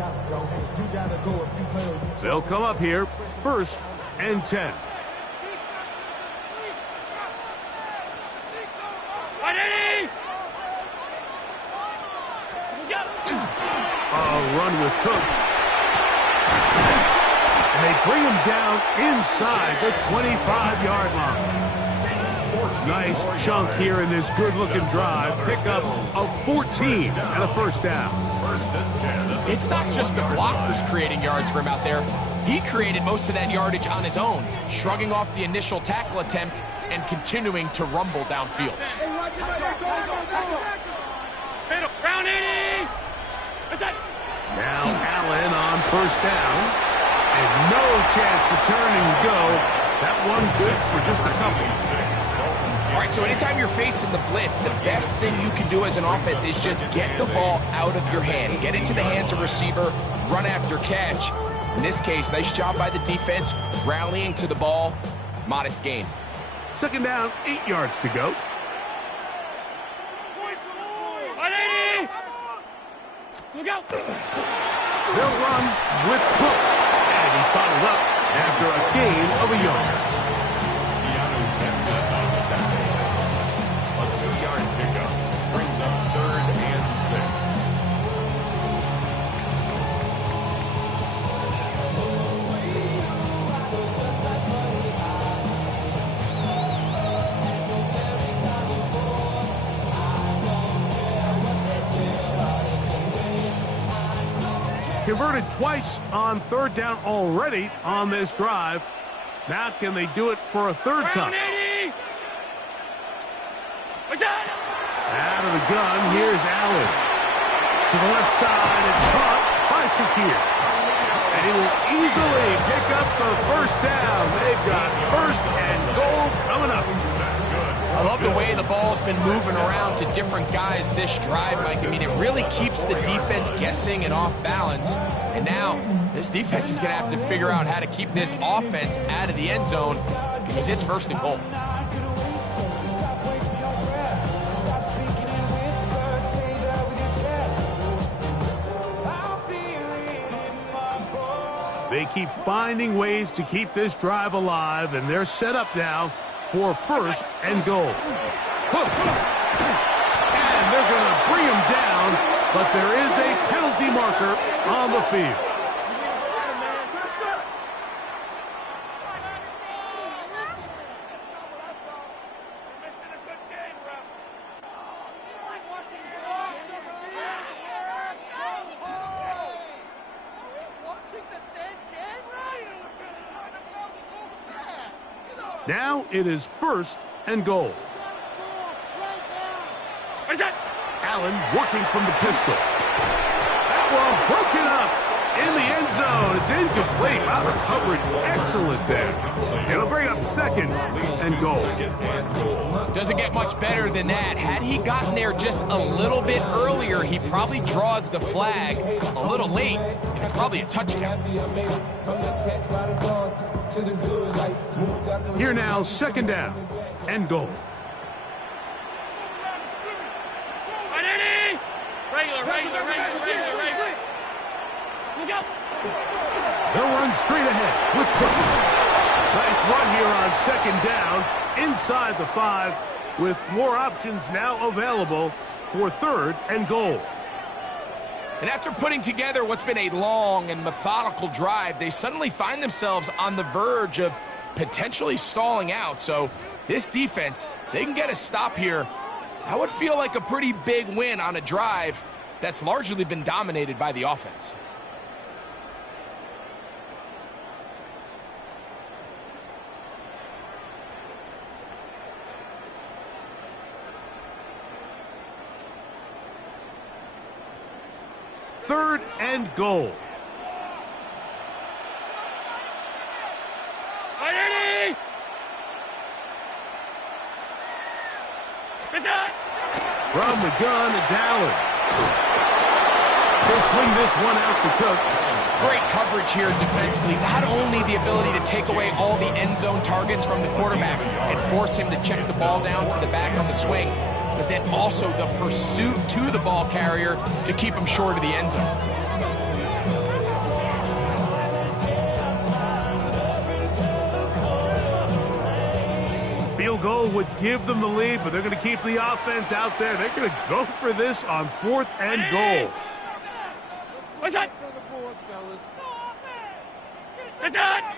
They'll come up here, 1st and 10. Run with Cook. And they bring him down inside the 25-yard line. Nice chunk here in this good-looking drive. Pickup of 14 and a first down. It's not just the blockers creating yards for him out there. He created most of that yardage on his own, shrugging off the initial tackle attempt and continuing to rumble downfield. Now Allen on first down, and no chance to turn and go. That one good for just a couple. All right, so anytime you're facing the blitz, the best thing you can do as an offense is just get the ball out of your hand. Get into the hands of receiver, run after catch. In this case, nice job by the defense, rallying to the ball. Modest gain. Second down, 8 yards to go. Look out! They'll run with Cook, and he's bottled up after a gain of a yard. A 2-yard pickup brings up 3rd and 6. Converted twice on third down already on this drive. Now can they do it for a third time? Out of the gun, here's Allen. To the left side, it's caught by Shakir. And he will easily pick up the first down. They've got 1st and goal coming up. I love the way the ball's been moving around to different guys this drive, Mike. I mean, it really keeps the defense guessing and off balance. And now, this defense is going to have to figure out how to keep this offense out of the end zone because it's 1st and goal. They keep finding ways to keep this drive alive, and they're set up now for 1st and goal. Hook. And they're going to bring him down, but there is a penalty marker on the field. Now it is 1st and goal. Allen working from the pistol. That one broken up in the end zone. It's incomplete. Wow, the coverage excellent there. It'll bring up 2nd and goal. Doesn't get much better than that. Had he gotten there just a little bit earlier, he probably draws the flag a little late, and it's probably a touchdown. Here now, 2nd down and goal. Regular. They'll run straight ahead with Cook. Nice run here on 2nd down inside the 5 with more options now available for 3rd and goal. And after putting together what's been a long and methodical drive, they suddenly find themselves on the verge of potentially stalling out. So this defense, they can get a stop here. That would feel like a pretty big win on a drive that's largely been dominated by the offense. Third and goal. From the gun, it's Allen. He'll swing this one out to Cook. Great coverage here defensively. Not only the ability to take away all the end zone targets from the quarterback and force him to check the ball down to the back on the swing, but then also the pursuit to the ball carrier to keep him short of the end zone. Field goal would give them the lead, but they're going to keep the offense out there. They're going to go for this on 4th and goal. What's that? What's that?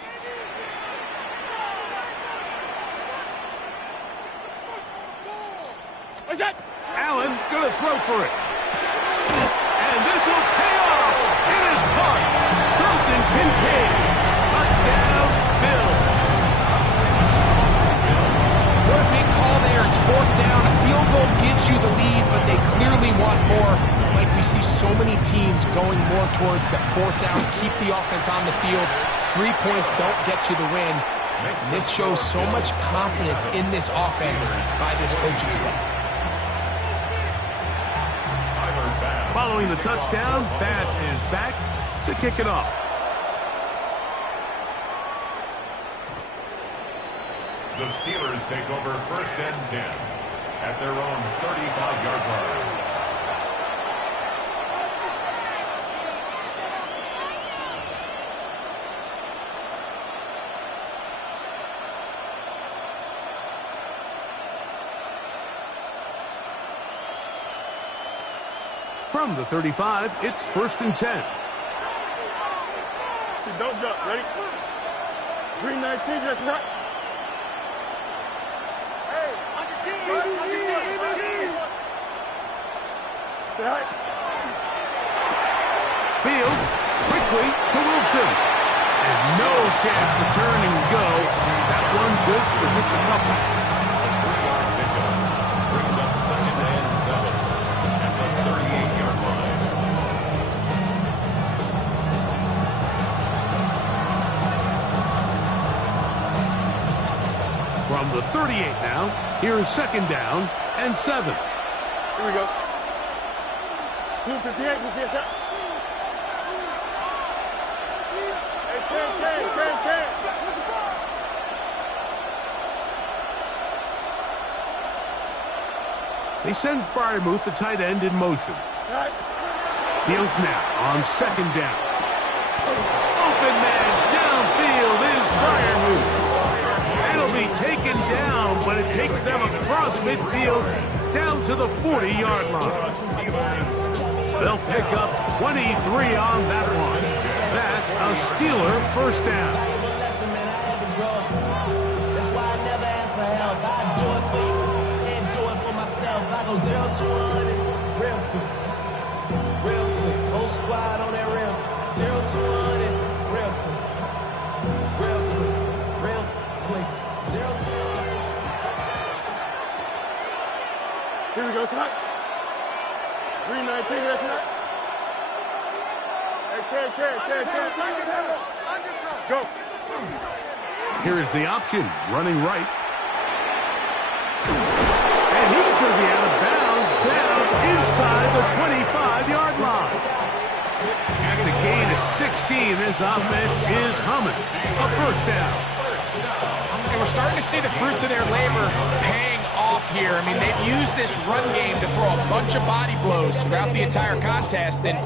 What's that? Allen going to throw for it. And this will pay off. It is caught. Dalton Kincaid. Touchdown, Bills. What a big call there. It's 4th down. A field goal gives you the lead, but they clearly want more. Like we see so many teams going more towards the 4th down, keep the offense on the field. 3 points don't get you the win. And this shows so much confidence in this offense by this coaching staff. Following the touchdown, Bass is back to kick it off. The Steelers take over 1st and 10 at their own 35-yard line. From the 35, it's 1st and 10. Don't jump. Ready? Green 19, just cut. Hey, on your team. Right. Fields quickly to Wilson. And no chance to turn and go. That one good for just a couple. Brings up 2nd and 7 at the 38-yard line. From the 38 now, here's 2nd down and 7. Here we go. Move 58, move 58. Hey, 10. They send Freiermuth, the tight end, in motion. Fields now on 2nd down. Open man downfield is Freiermuth. That'll be taken down, but it takes them across midfield down to the 40-yard line. They'll pick up 23 on that one. That's a Steeler 1st down. That's why I never ask for help. I do it for you and do it for myself. I go 0 to 100 real quick. Whole squad on that real. 0 to 100 real quick. 0 to 100. Here we go, tonight. Green 19, that's tonight. Hey, 10. Go. Here is the option, running right. And he's going to be out of bounds down inside the 25-yard line. That's a gain of 16. This offense is humming. A 1st down. And we're starting to see the fruits of their labor paying off here. I mean, they've used this run game to throw a bunch of body blows throughout the entire contest. And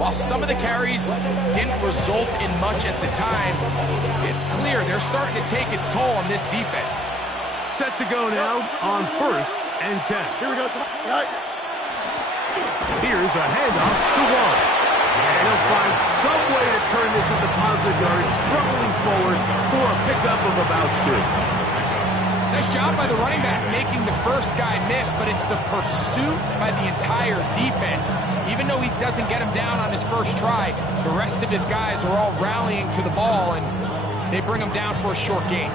while some of the carries didn't result in much at the time, it's clear they're starting to take its toll on this defense. Set to go now on 1st and 10. Here we go. Here's a handoff to Wall. And he'll find some way to turn this into positive yardage, struggling forward for a pickup of about 2. Nice job by the running back making the first guy miss, but it's the pursuit by the entire defense. Even though he doesn't get him down on his first try, the rest of his guys are all rallying to the ball, and they bring him down for a short gain.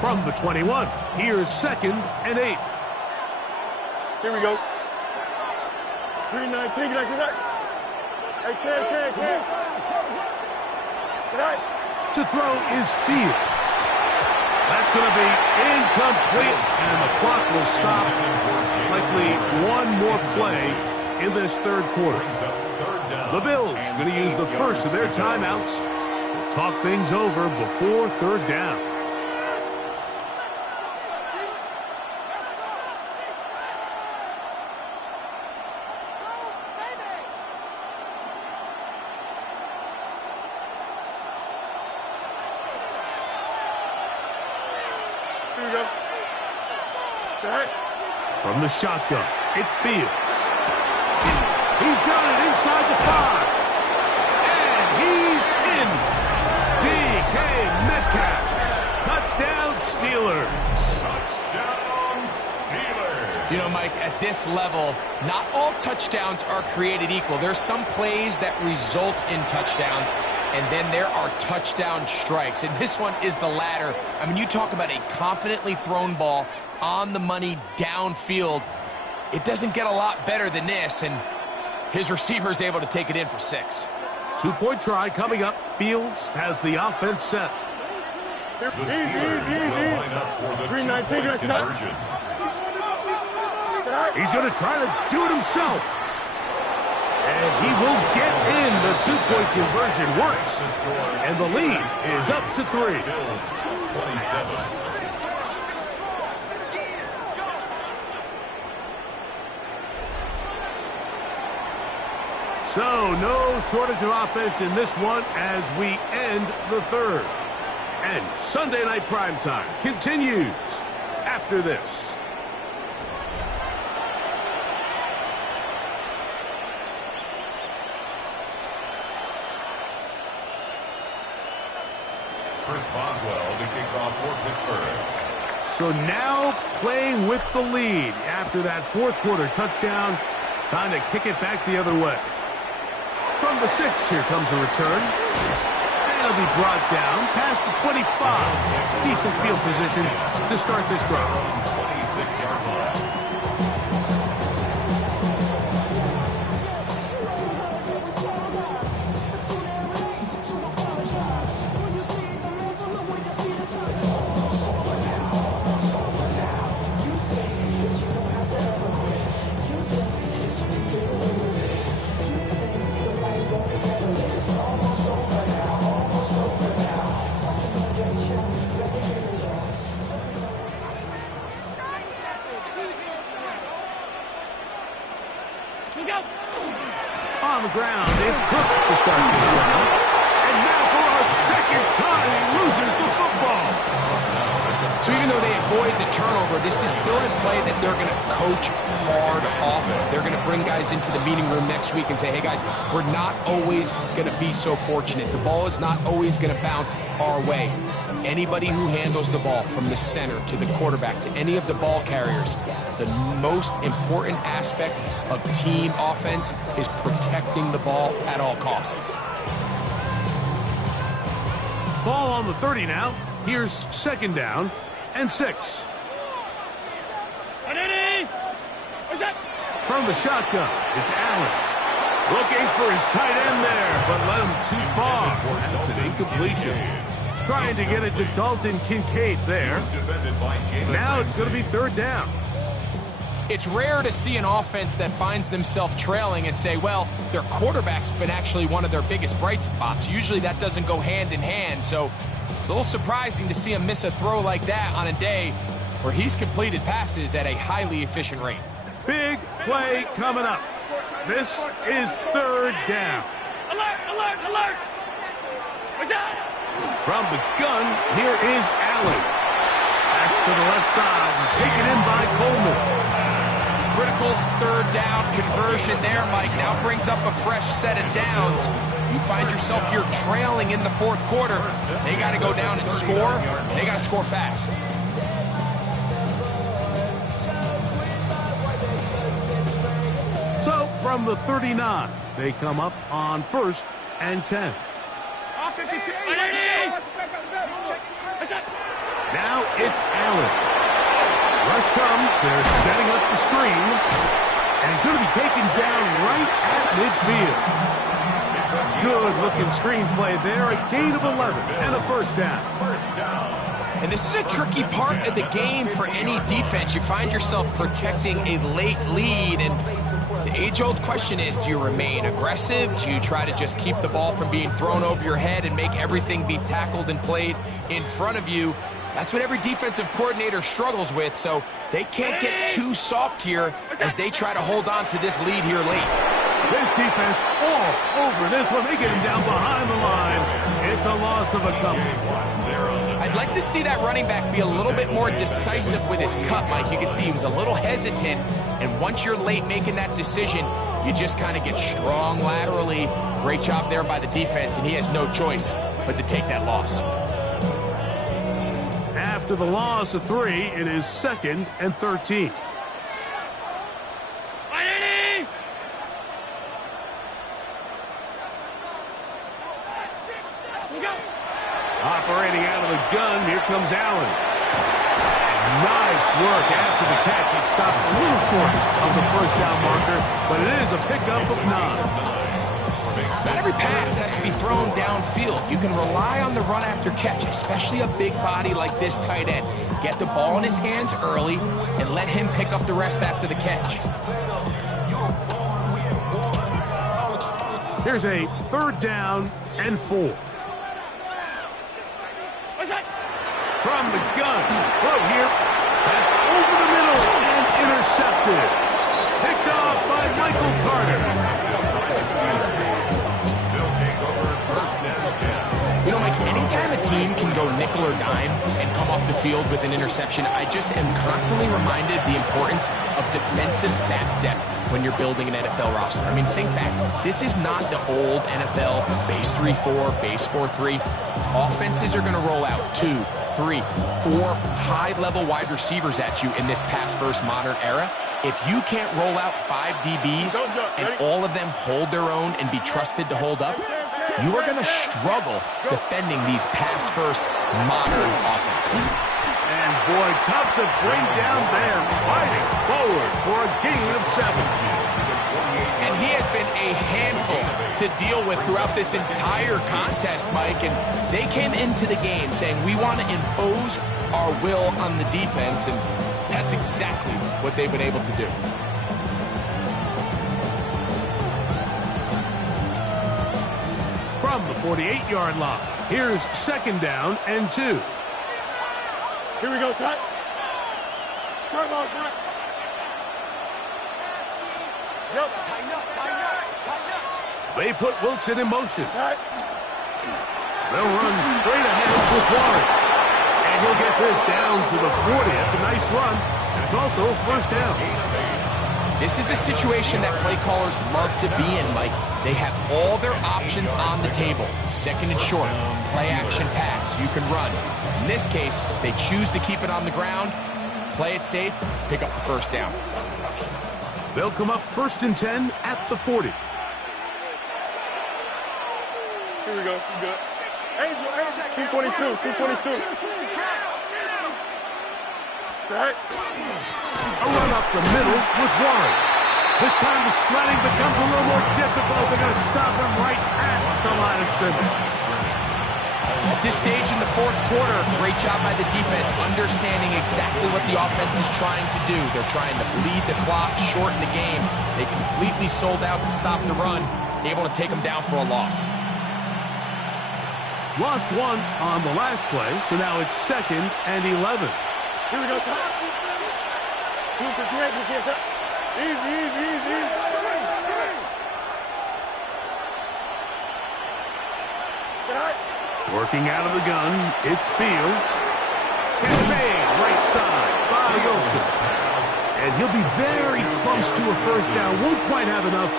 From the 21, here's 2nd and 8. Here we go. 3-19, get that. Hey, can. To throw is Fields. That's going to be incomplete, and the clock will stop. Likely one more play in this third quarter. The Bills going to use the first of their timeouts. Talk things over before third down. Here we go. From the shotgun, it's Fields. He's got it inside the 5. And he's in. DK Metcalf. Touchdown Steelers. Touchdown Steelers. You know, Mike, at this level, not all touchdowns are created equal. There's some plays that result in touchdowns, and then there are touchdown strikes. And this one is the latter. I mean, you talk about a confidently thrown ball on the money downfield. It doesn't get a lot better than this, and his receiver is able to take it in for 6. 2-point try coming up. Fields has the offense set. The Steelers will line up for the 2-point conversion. He's going to try to do it himself. And he will get in. The 2-point conversion works. And the lead is up to 3. Bills 27. So no shortage of offense in this one as we end the third. And Sunday Night Primetime continues after this. Chris Boswell to kick off for Pittsburgh. So now playing with the lead after that fourth quarter touchdown. Time to kick it back the other way. From the 6, here comes a return. And it'll be brought down past the 25. Decent field position to start this drive. 26-yard line. On the ground, it's Cook to start this drive. And now for a second time, he loses the football. So even though they avoid the turnover, this is still a play that they're going to coach hard often. They're going to bring guys into the meeting room next week and say, hey, guys, we're not always going to be so fortunate. The ball is not always going to bounce our way. Anybody who handles the ball from the center to the quarterback to any of the ball carriers, the most important aspect of team offense is protecting the ball at all costs. Ball on the 30 now. Here's 2nd down and 6. From the shotgun, it's Allen. Looking for his tight end there, but let him too far. That's an incompletion. Trying to get it to Dalton Kincaid there. Now it's going to be 3rd down. It's rare to see an offense that finds themselves trailing and say, well, their quarterback's been actually one of their biggest bright spots. Usually that doesn't go hand in hand, so it's a little surprising to see him miss a throw like that on a day where he's completed passes at a highly efficient rate. Big play coming up. This is 3rd down. Alert, alert, alert! From the gun, here is Allen. Back to the left side and taken in by Coleman. critical third down conversion there, Mike. Now brings up a fresh set of downs. You find yourself here trailing in the fourth quarter. They got to go down and score, and they got to score fast. So from the 39, they come up on 1st and 10. Now it's Allen. Rush comes, they're setting up the screen, and he's going to be taken down right at midfield. Good-looking screenplay there, a gain of 11 and a first down. And this is a tricky part of the game for any defense. You find yourself protecting a late lead, and the age-old question is, do you remain aggressive? Do you try to just keep the ball from being thrown over your head and make everything be tackled and played in front of you? That's what every defensive coordinator struggles with, so they can't get too soft here as they try to hold on to this lead here late. This defense all over this one. They get him down behind the line. It's a loss of a couple. I'd like to see that running back be a little bit more decisive with his cut, Mike. You can see he was a little hesitant, and once you're late making that decision, you just kind of get strong laterally. Great job there by the defense, and he has no choice but to take that loss. After the loss of 3, it is 2nd and 13. Operating out of the gun, here comes Allen. Nice work after the catch. He stopped a little short of the first down marker, but it is a pickup of 9. Not every pass has to be thrown downfield. You can rely on the run after catch, especially a big body like this tight end. Get the ball in his hands early and let him pick up the rest after the catch. Here's a 3rd down and 4. From the gun, throw here. That's over the middle and intercepted. Picked off by Michael Carter. You know, Mike, anytime a team can go nickel or dime and come off the field with an interception, I just am constantly reminded the importance of defensive back depth when you're building an NFL roster. I mean, think back. This is not the old NFL base 3-4, base 4-3. Offenses are going to roll out 2, 3, 4 high-level wide receivers at you in this pass-first modern era. If you can't roll out 5 DBs and all of them hold their own and be trusted to hold up, you are going to struggle defending these pass-first modern offenses. And boy, tough to bring down there, fighting forward for a gain of 7. And he has been a handful to deal with throughout this entire contest, Mike. And they came into the game saying, we want to impose our will on the defense, and that's exactly what they've been able to do. From the 48-yard line, here's 2nd down and 2. Here we go, son. Turn on, son. Yep. Tighten up, tighten up, tighten up. They put Wilson in motion. They'll run straight ahead with Warren. And he'll get this down to the 40. That's a nice run. And it's also a first down. This is a situation that play callers love to be in, Mike. They have all their options on the table. 2nd and short, play action pass, you can run. In this case, they choose to keep it on the ground, play it safe, pick up the first down. They'll come up 1st and 10 at the 40. Here we go. You good. Angel, 222, 222. Right. A run up the middle with Warren. This time the sledding becomes a little more difficult. They're going to stop him right at the line of scrimmage. At this stage in the fourth quarter, great job by the defense, understanding exactly what the offense is trying to do. They're trying to bleed the clock, shorten the game. They completely sold out to stop the run, able to take them down for a loss. Lost 1 on the last play, so now it's 2nd and 11. Here we go, son. Easy. Working out of the gun, it's Fields. Conveyed right side by Wilson. And he'll be very close to a first down. Won't quite have enough,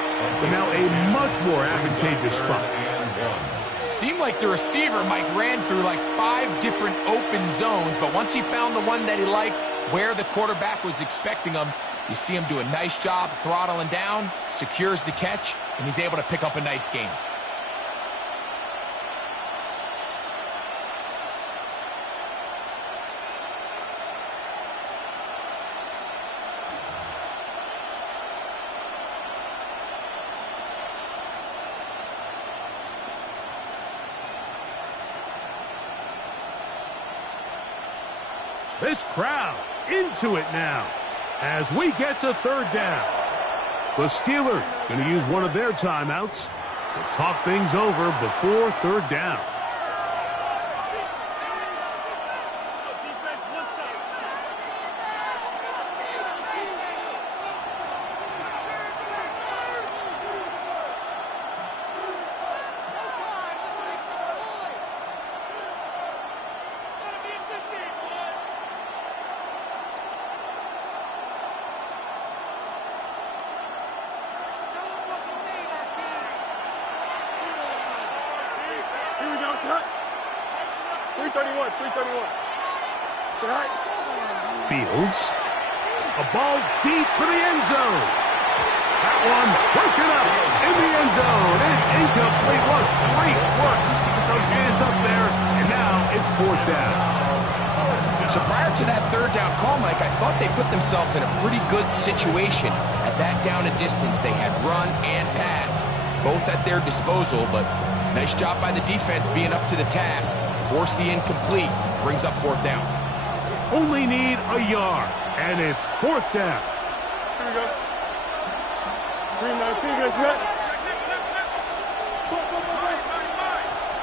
but now a much more advantageous spot. Seemed like the receiver, Mike, ran through like 5 different open zones, but once he found the one that he liked, where the quarterback was expecting him, you see him do a nice job throttling down, secures the catch, and he's able to pick up a nice gain. This crowd into it now as we get to third down. The Steelers going to use one of their timeouts to talk things over before third down. Here we go, shot. 331, 331. Shot. Fields. A ball deep for the end zone. That one broken up in the end zone. It's incomplete. What great work just to get those hands up there. And now it's fourth down. So prior to that third down call, Mike, I thought they put themselves in a pretty good situation. At that down and distance, they had run and pass, both at their disposal, but nice job by the defense being up to the task. Force the incomplete, brings up fourth down. Only need a yard, and it's fourth down. Here we go. 319, guys, shot.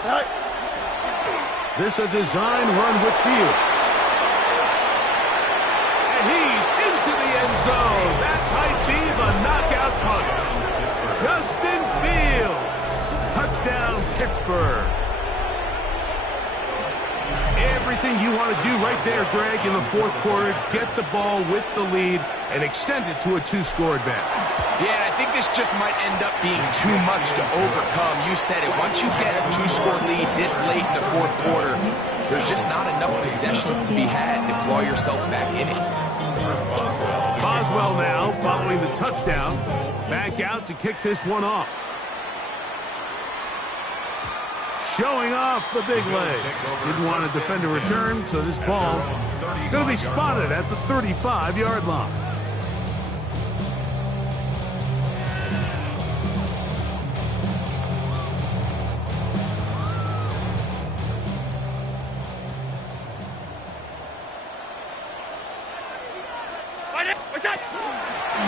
Shot. This a design run with Fields. And he's into the end zone. That might be the knockout punch. Justin Fields. Touchdown, Pittsburgh. Everything you want to do right there, Greg, in the fourth quarter. Get the ball with the lead and extend it to a 2-score advantage. Yeah, and I think this just might end up being too much to overcome. You said it. Once you get a 2-score lead this late in the fourth quarter, there's just not enough possessions to be had to claw yourself back in it. Boswell now, following the touchdown, back out to kick this one off. Showing off the big leg. Didn't want to defend a return, so this ball going to be spotted at the 35-yard line.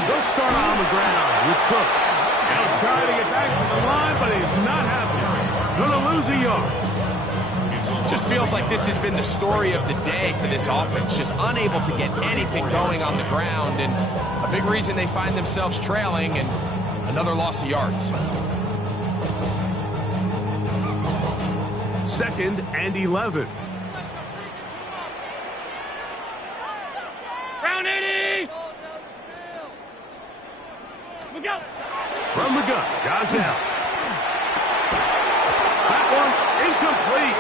They'll start on the ground with Cook. He'll try to get back to the line, but he's not happening. Going to lose a yard. Just feels like this has been the story of the day for this offense. Just unable to get anything going on the ground, and a big reason they find themselves trailing and another loss of yards. 2nd and 11. Round 80. From the gun, Josh Allen. That one incomplete.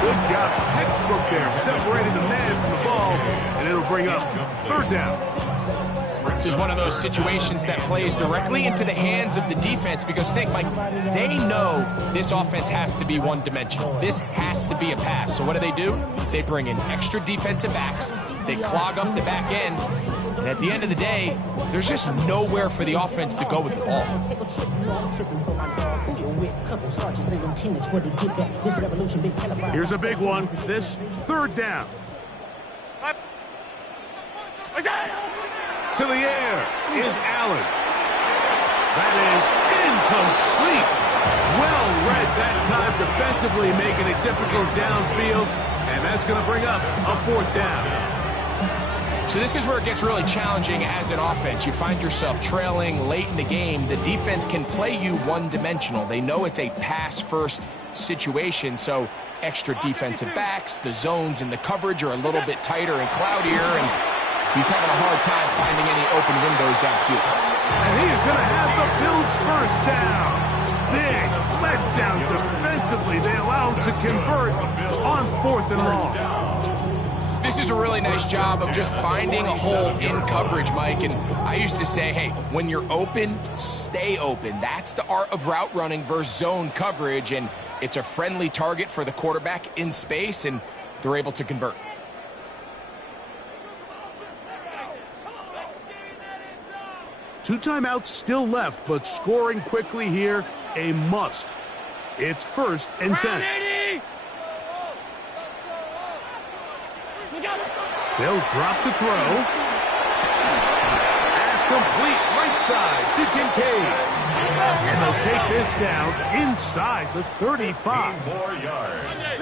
Good job, textbook there, separating the man from the ball, and it'll bring up third down. This is one of those situations that plays directly into the hands of the defense because think, Mike, they know this offense has to be one-dimensional. This has to be a pass. So what do? They bring in extra defensive backs. They clog up the back end. And at the end of the day, there's just nowhere for the offense to go with the ball. Here's a big one. This third down. To the air is Allen. That is incomplete. Well read that time defensively, making it difficult downfield. And that's going to bring up a fourth down. So this is where it gets really challenging as an offense. You find yourself trailing late in the game. The defense can play you one-dimensional. They know it's a pass-first situation, so extra defensive backs, the zones and the coverage are a little bit tighter and cloudier, and He's having a hard time finding any open windows downfield. And he is going to have the Bills first down. Big letdown defensively. They allow him to convert on 4th and long. This is a really nice job of just finding a hole in coverage, Mike. And I used to say, hey, when you're open, stay open. That's the art of route running versus zone coverage. And it's a friendly target for the quarterback in space, and they're able to convert. Two timeouts still left, but scoring quickly here, a must. It's 1st and 10. They'll drop to throw. Pass complete right side to Kincaid. And they'll take this down inside the 35. 15 more yards.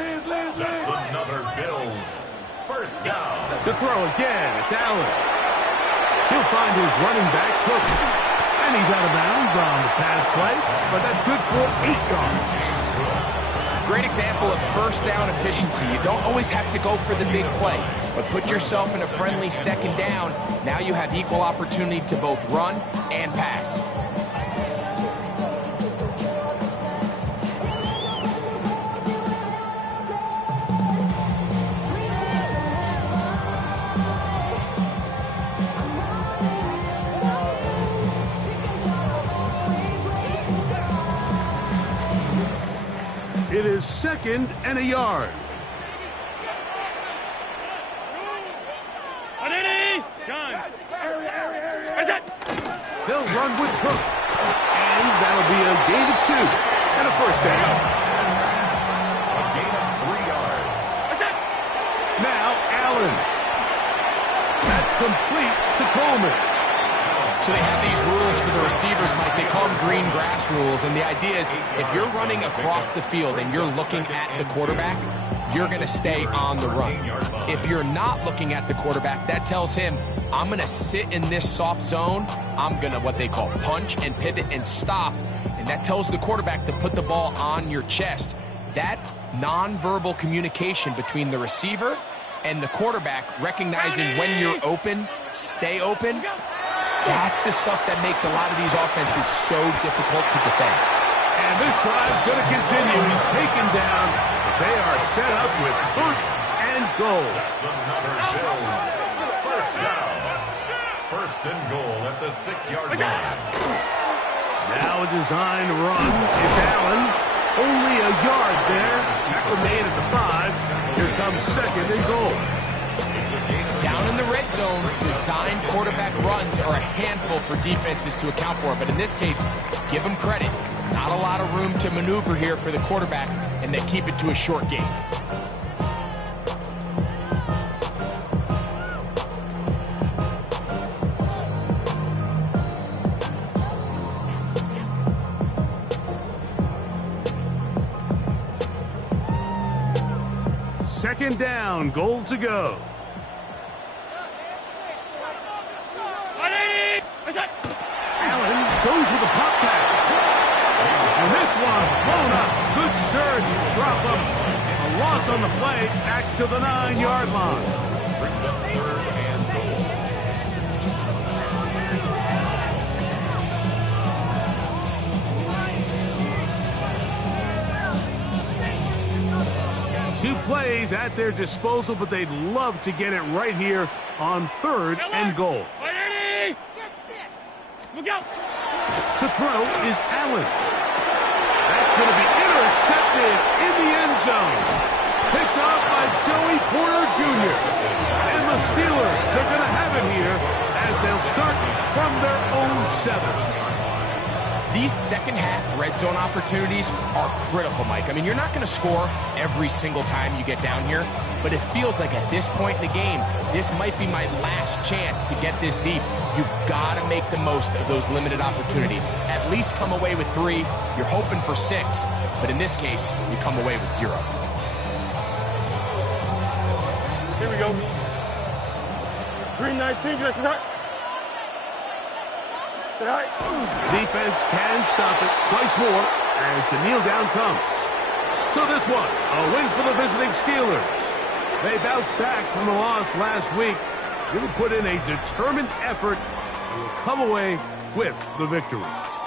That's another Bills first down. To throw again, it's Allen. He'll find his running back, Cook. And he's out of bounds on the pass play, but that's good for 8 yards. Great example of first down efficiency. You don't always have to go for the big play, but put yourself in a friendly 2nd down. Now you have equal opportunity to both run and pass. It is 2nd and a yard. They'll run with Cook. And that'll be a gain of 2 and a first down. A gain of 3 yards. Now Allen. That's complete to Coleman. So they have these rules for the receivers, Mike. They call them green grass rules. And the idea is if you're running across the field and you're looking at the quarterback, you're going to stay on the run. If you're not looking at the quarterback, that tells him, I'm going to sit in this soft zone. I'm going to what they call punch and pivot and stop. And that tells the quarterback to put the ball on your chest. That nonverbal communication between the receiver and the quarterback, recognizing when you're open, stay open, that's the stuff that makes a lot of these offenses so difficult to defend. And this drive's going to continue. He's taken down. They are set up with 1st and goal. That's another Bills first down. 1st and goal at the 6-yard line. Now a design run. It's Allen. Only a yard there. Tackle made at the 5. Here comes 2nd and goal. Down in the red zone, designed quarterback runs are a handful for defenses to account for. But in this case, give them credit. Not a lot of room to maneuver here for the quarterback, and they keep it to a short game. Second down, goal to go. Allen goes with a pop pass. And this one blown up. Good surge. Drop him. A loss on the play. Back to the 9-yard line. Brings up 3rd and goal. 2 plays at their disposal, but they'd love to get it right here on 3rd and goal. To throw is Allen. That's going to be intercepted in the end zone. Picked off by Joey Porter Jr. And the Steelers are going to have it here as they'll start from their own 7. These second-half red zone opportunities are critical, Mike. I mean, you're not going to score every single time you get down here, but it feels like at this point in the game, this might be my last chance to get this deep. You've got to make the most of those limited opportunities. At least come away with 3. You're hoping for 6, but in this case, you come away with 0. Here we go. 319, get that. Defense can stop it twice more as the kneel down comes. So this one, a win for the visiting Steelers. They bounced back from the loss last week really put in a determined effort and will come away with the victory.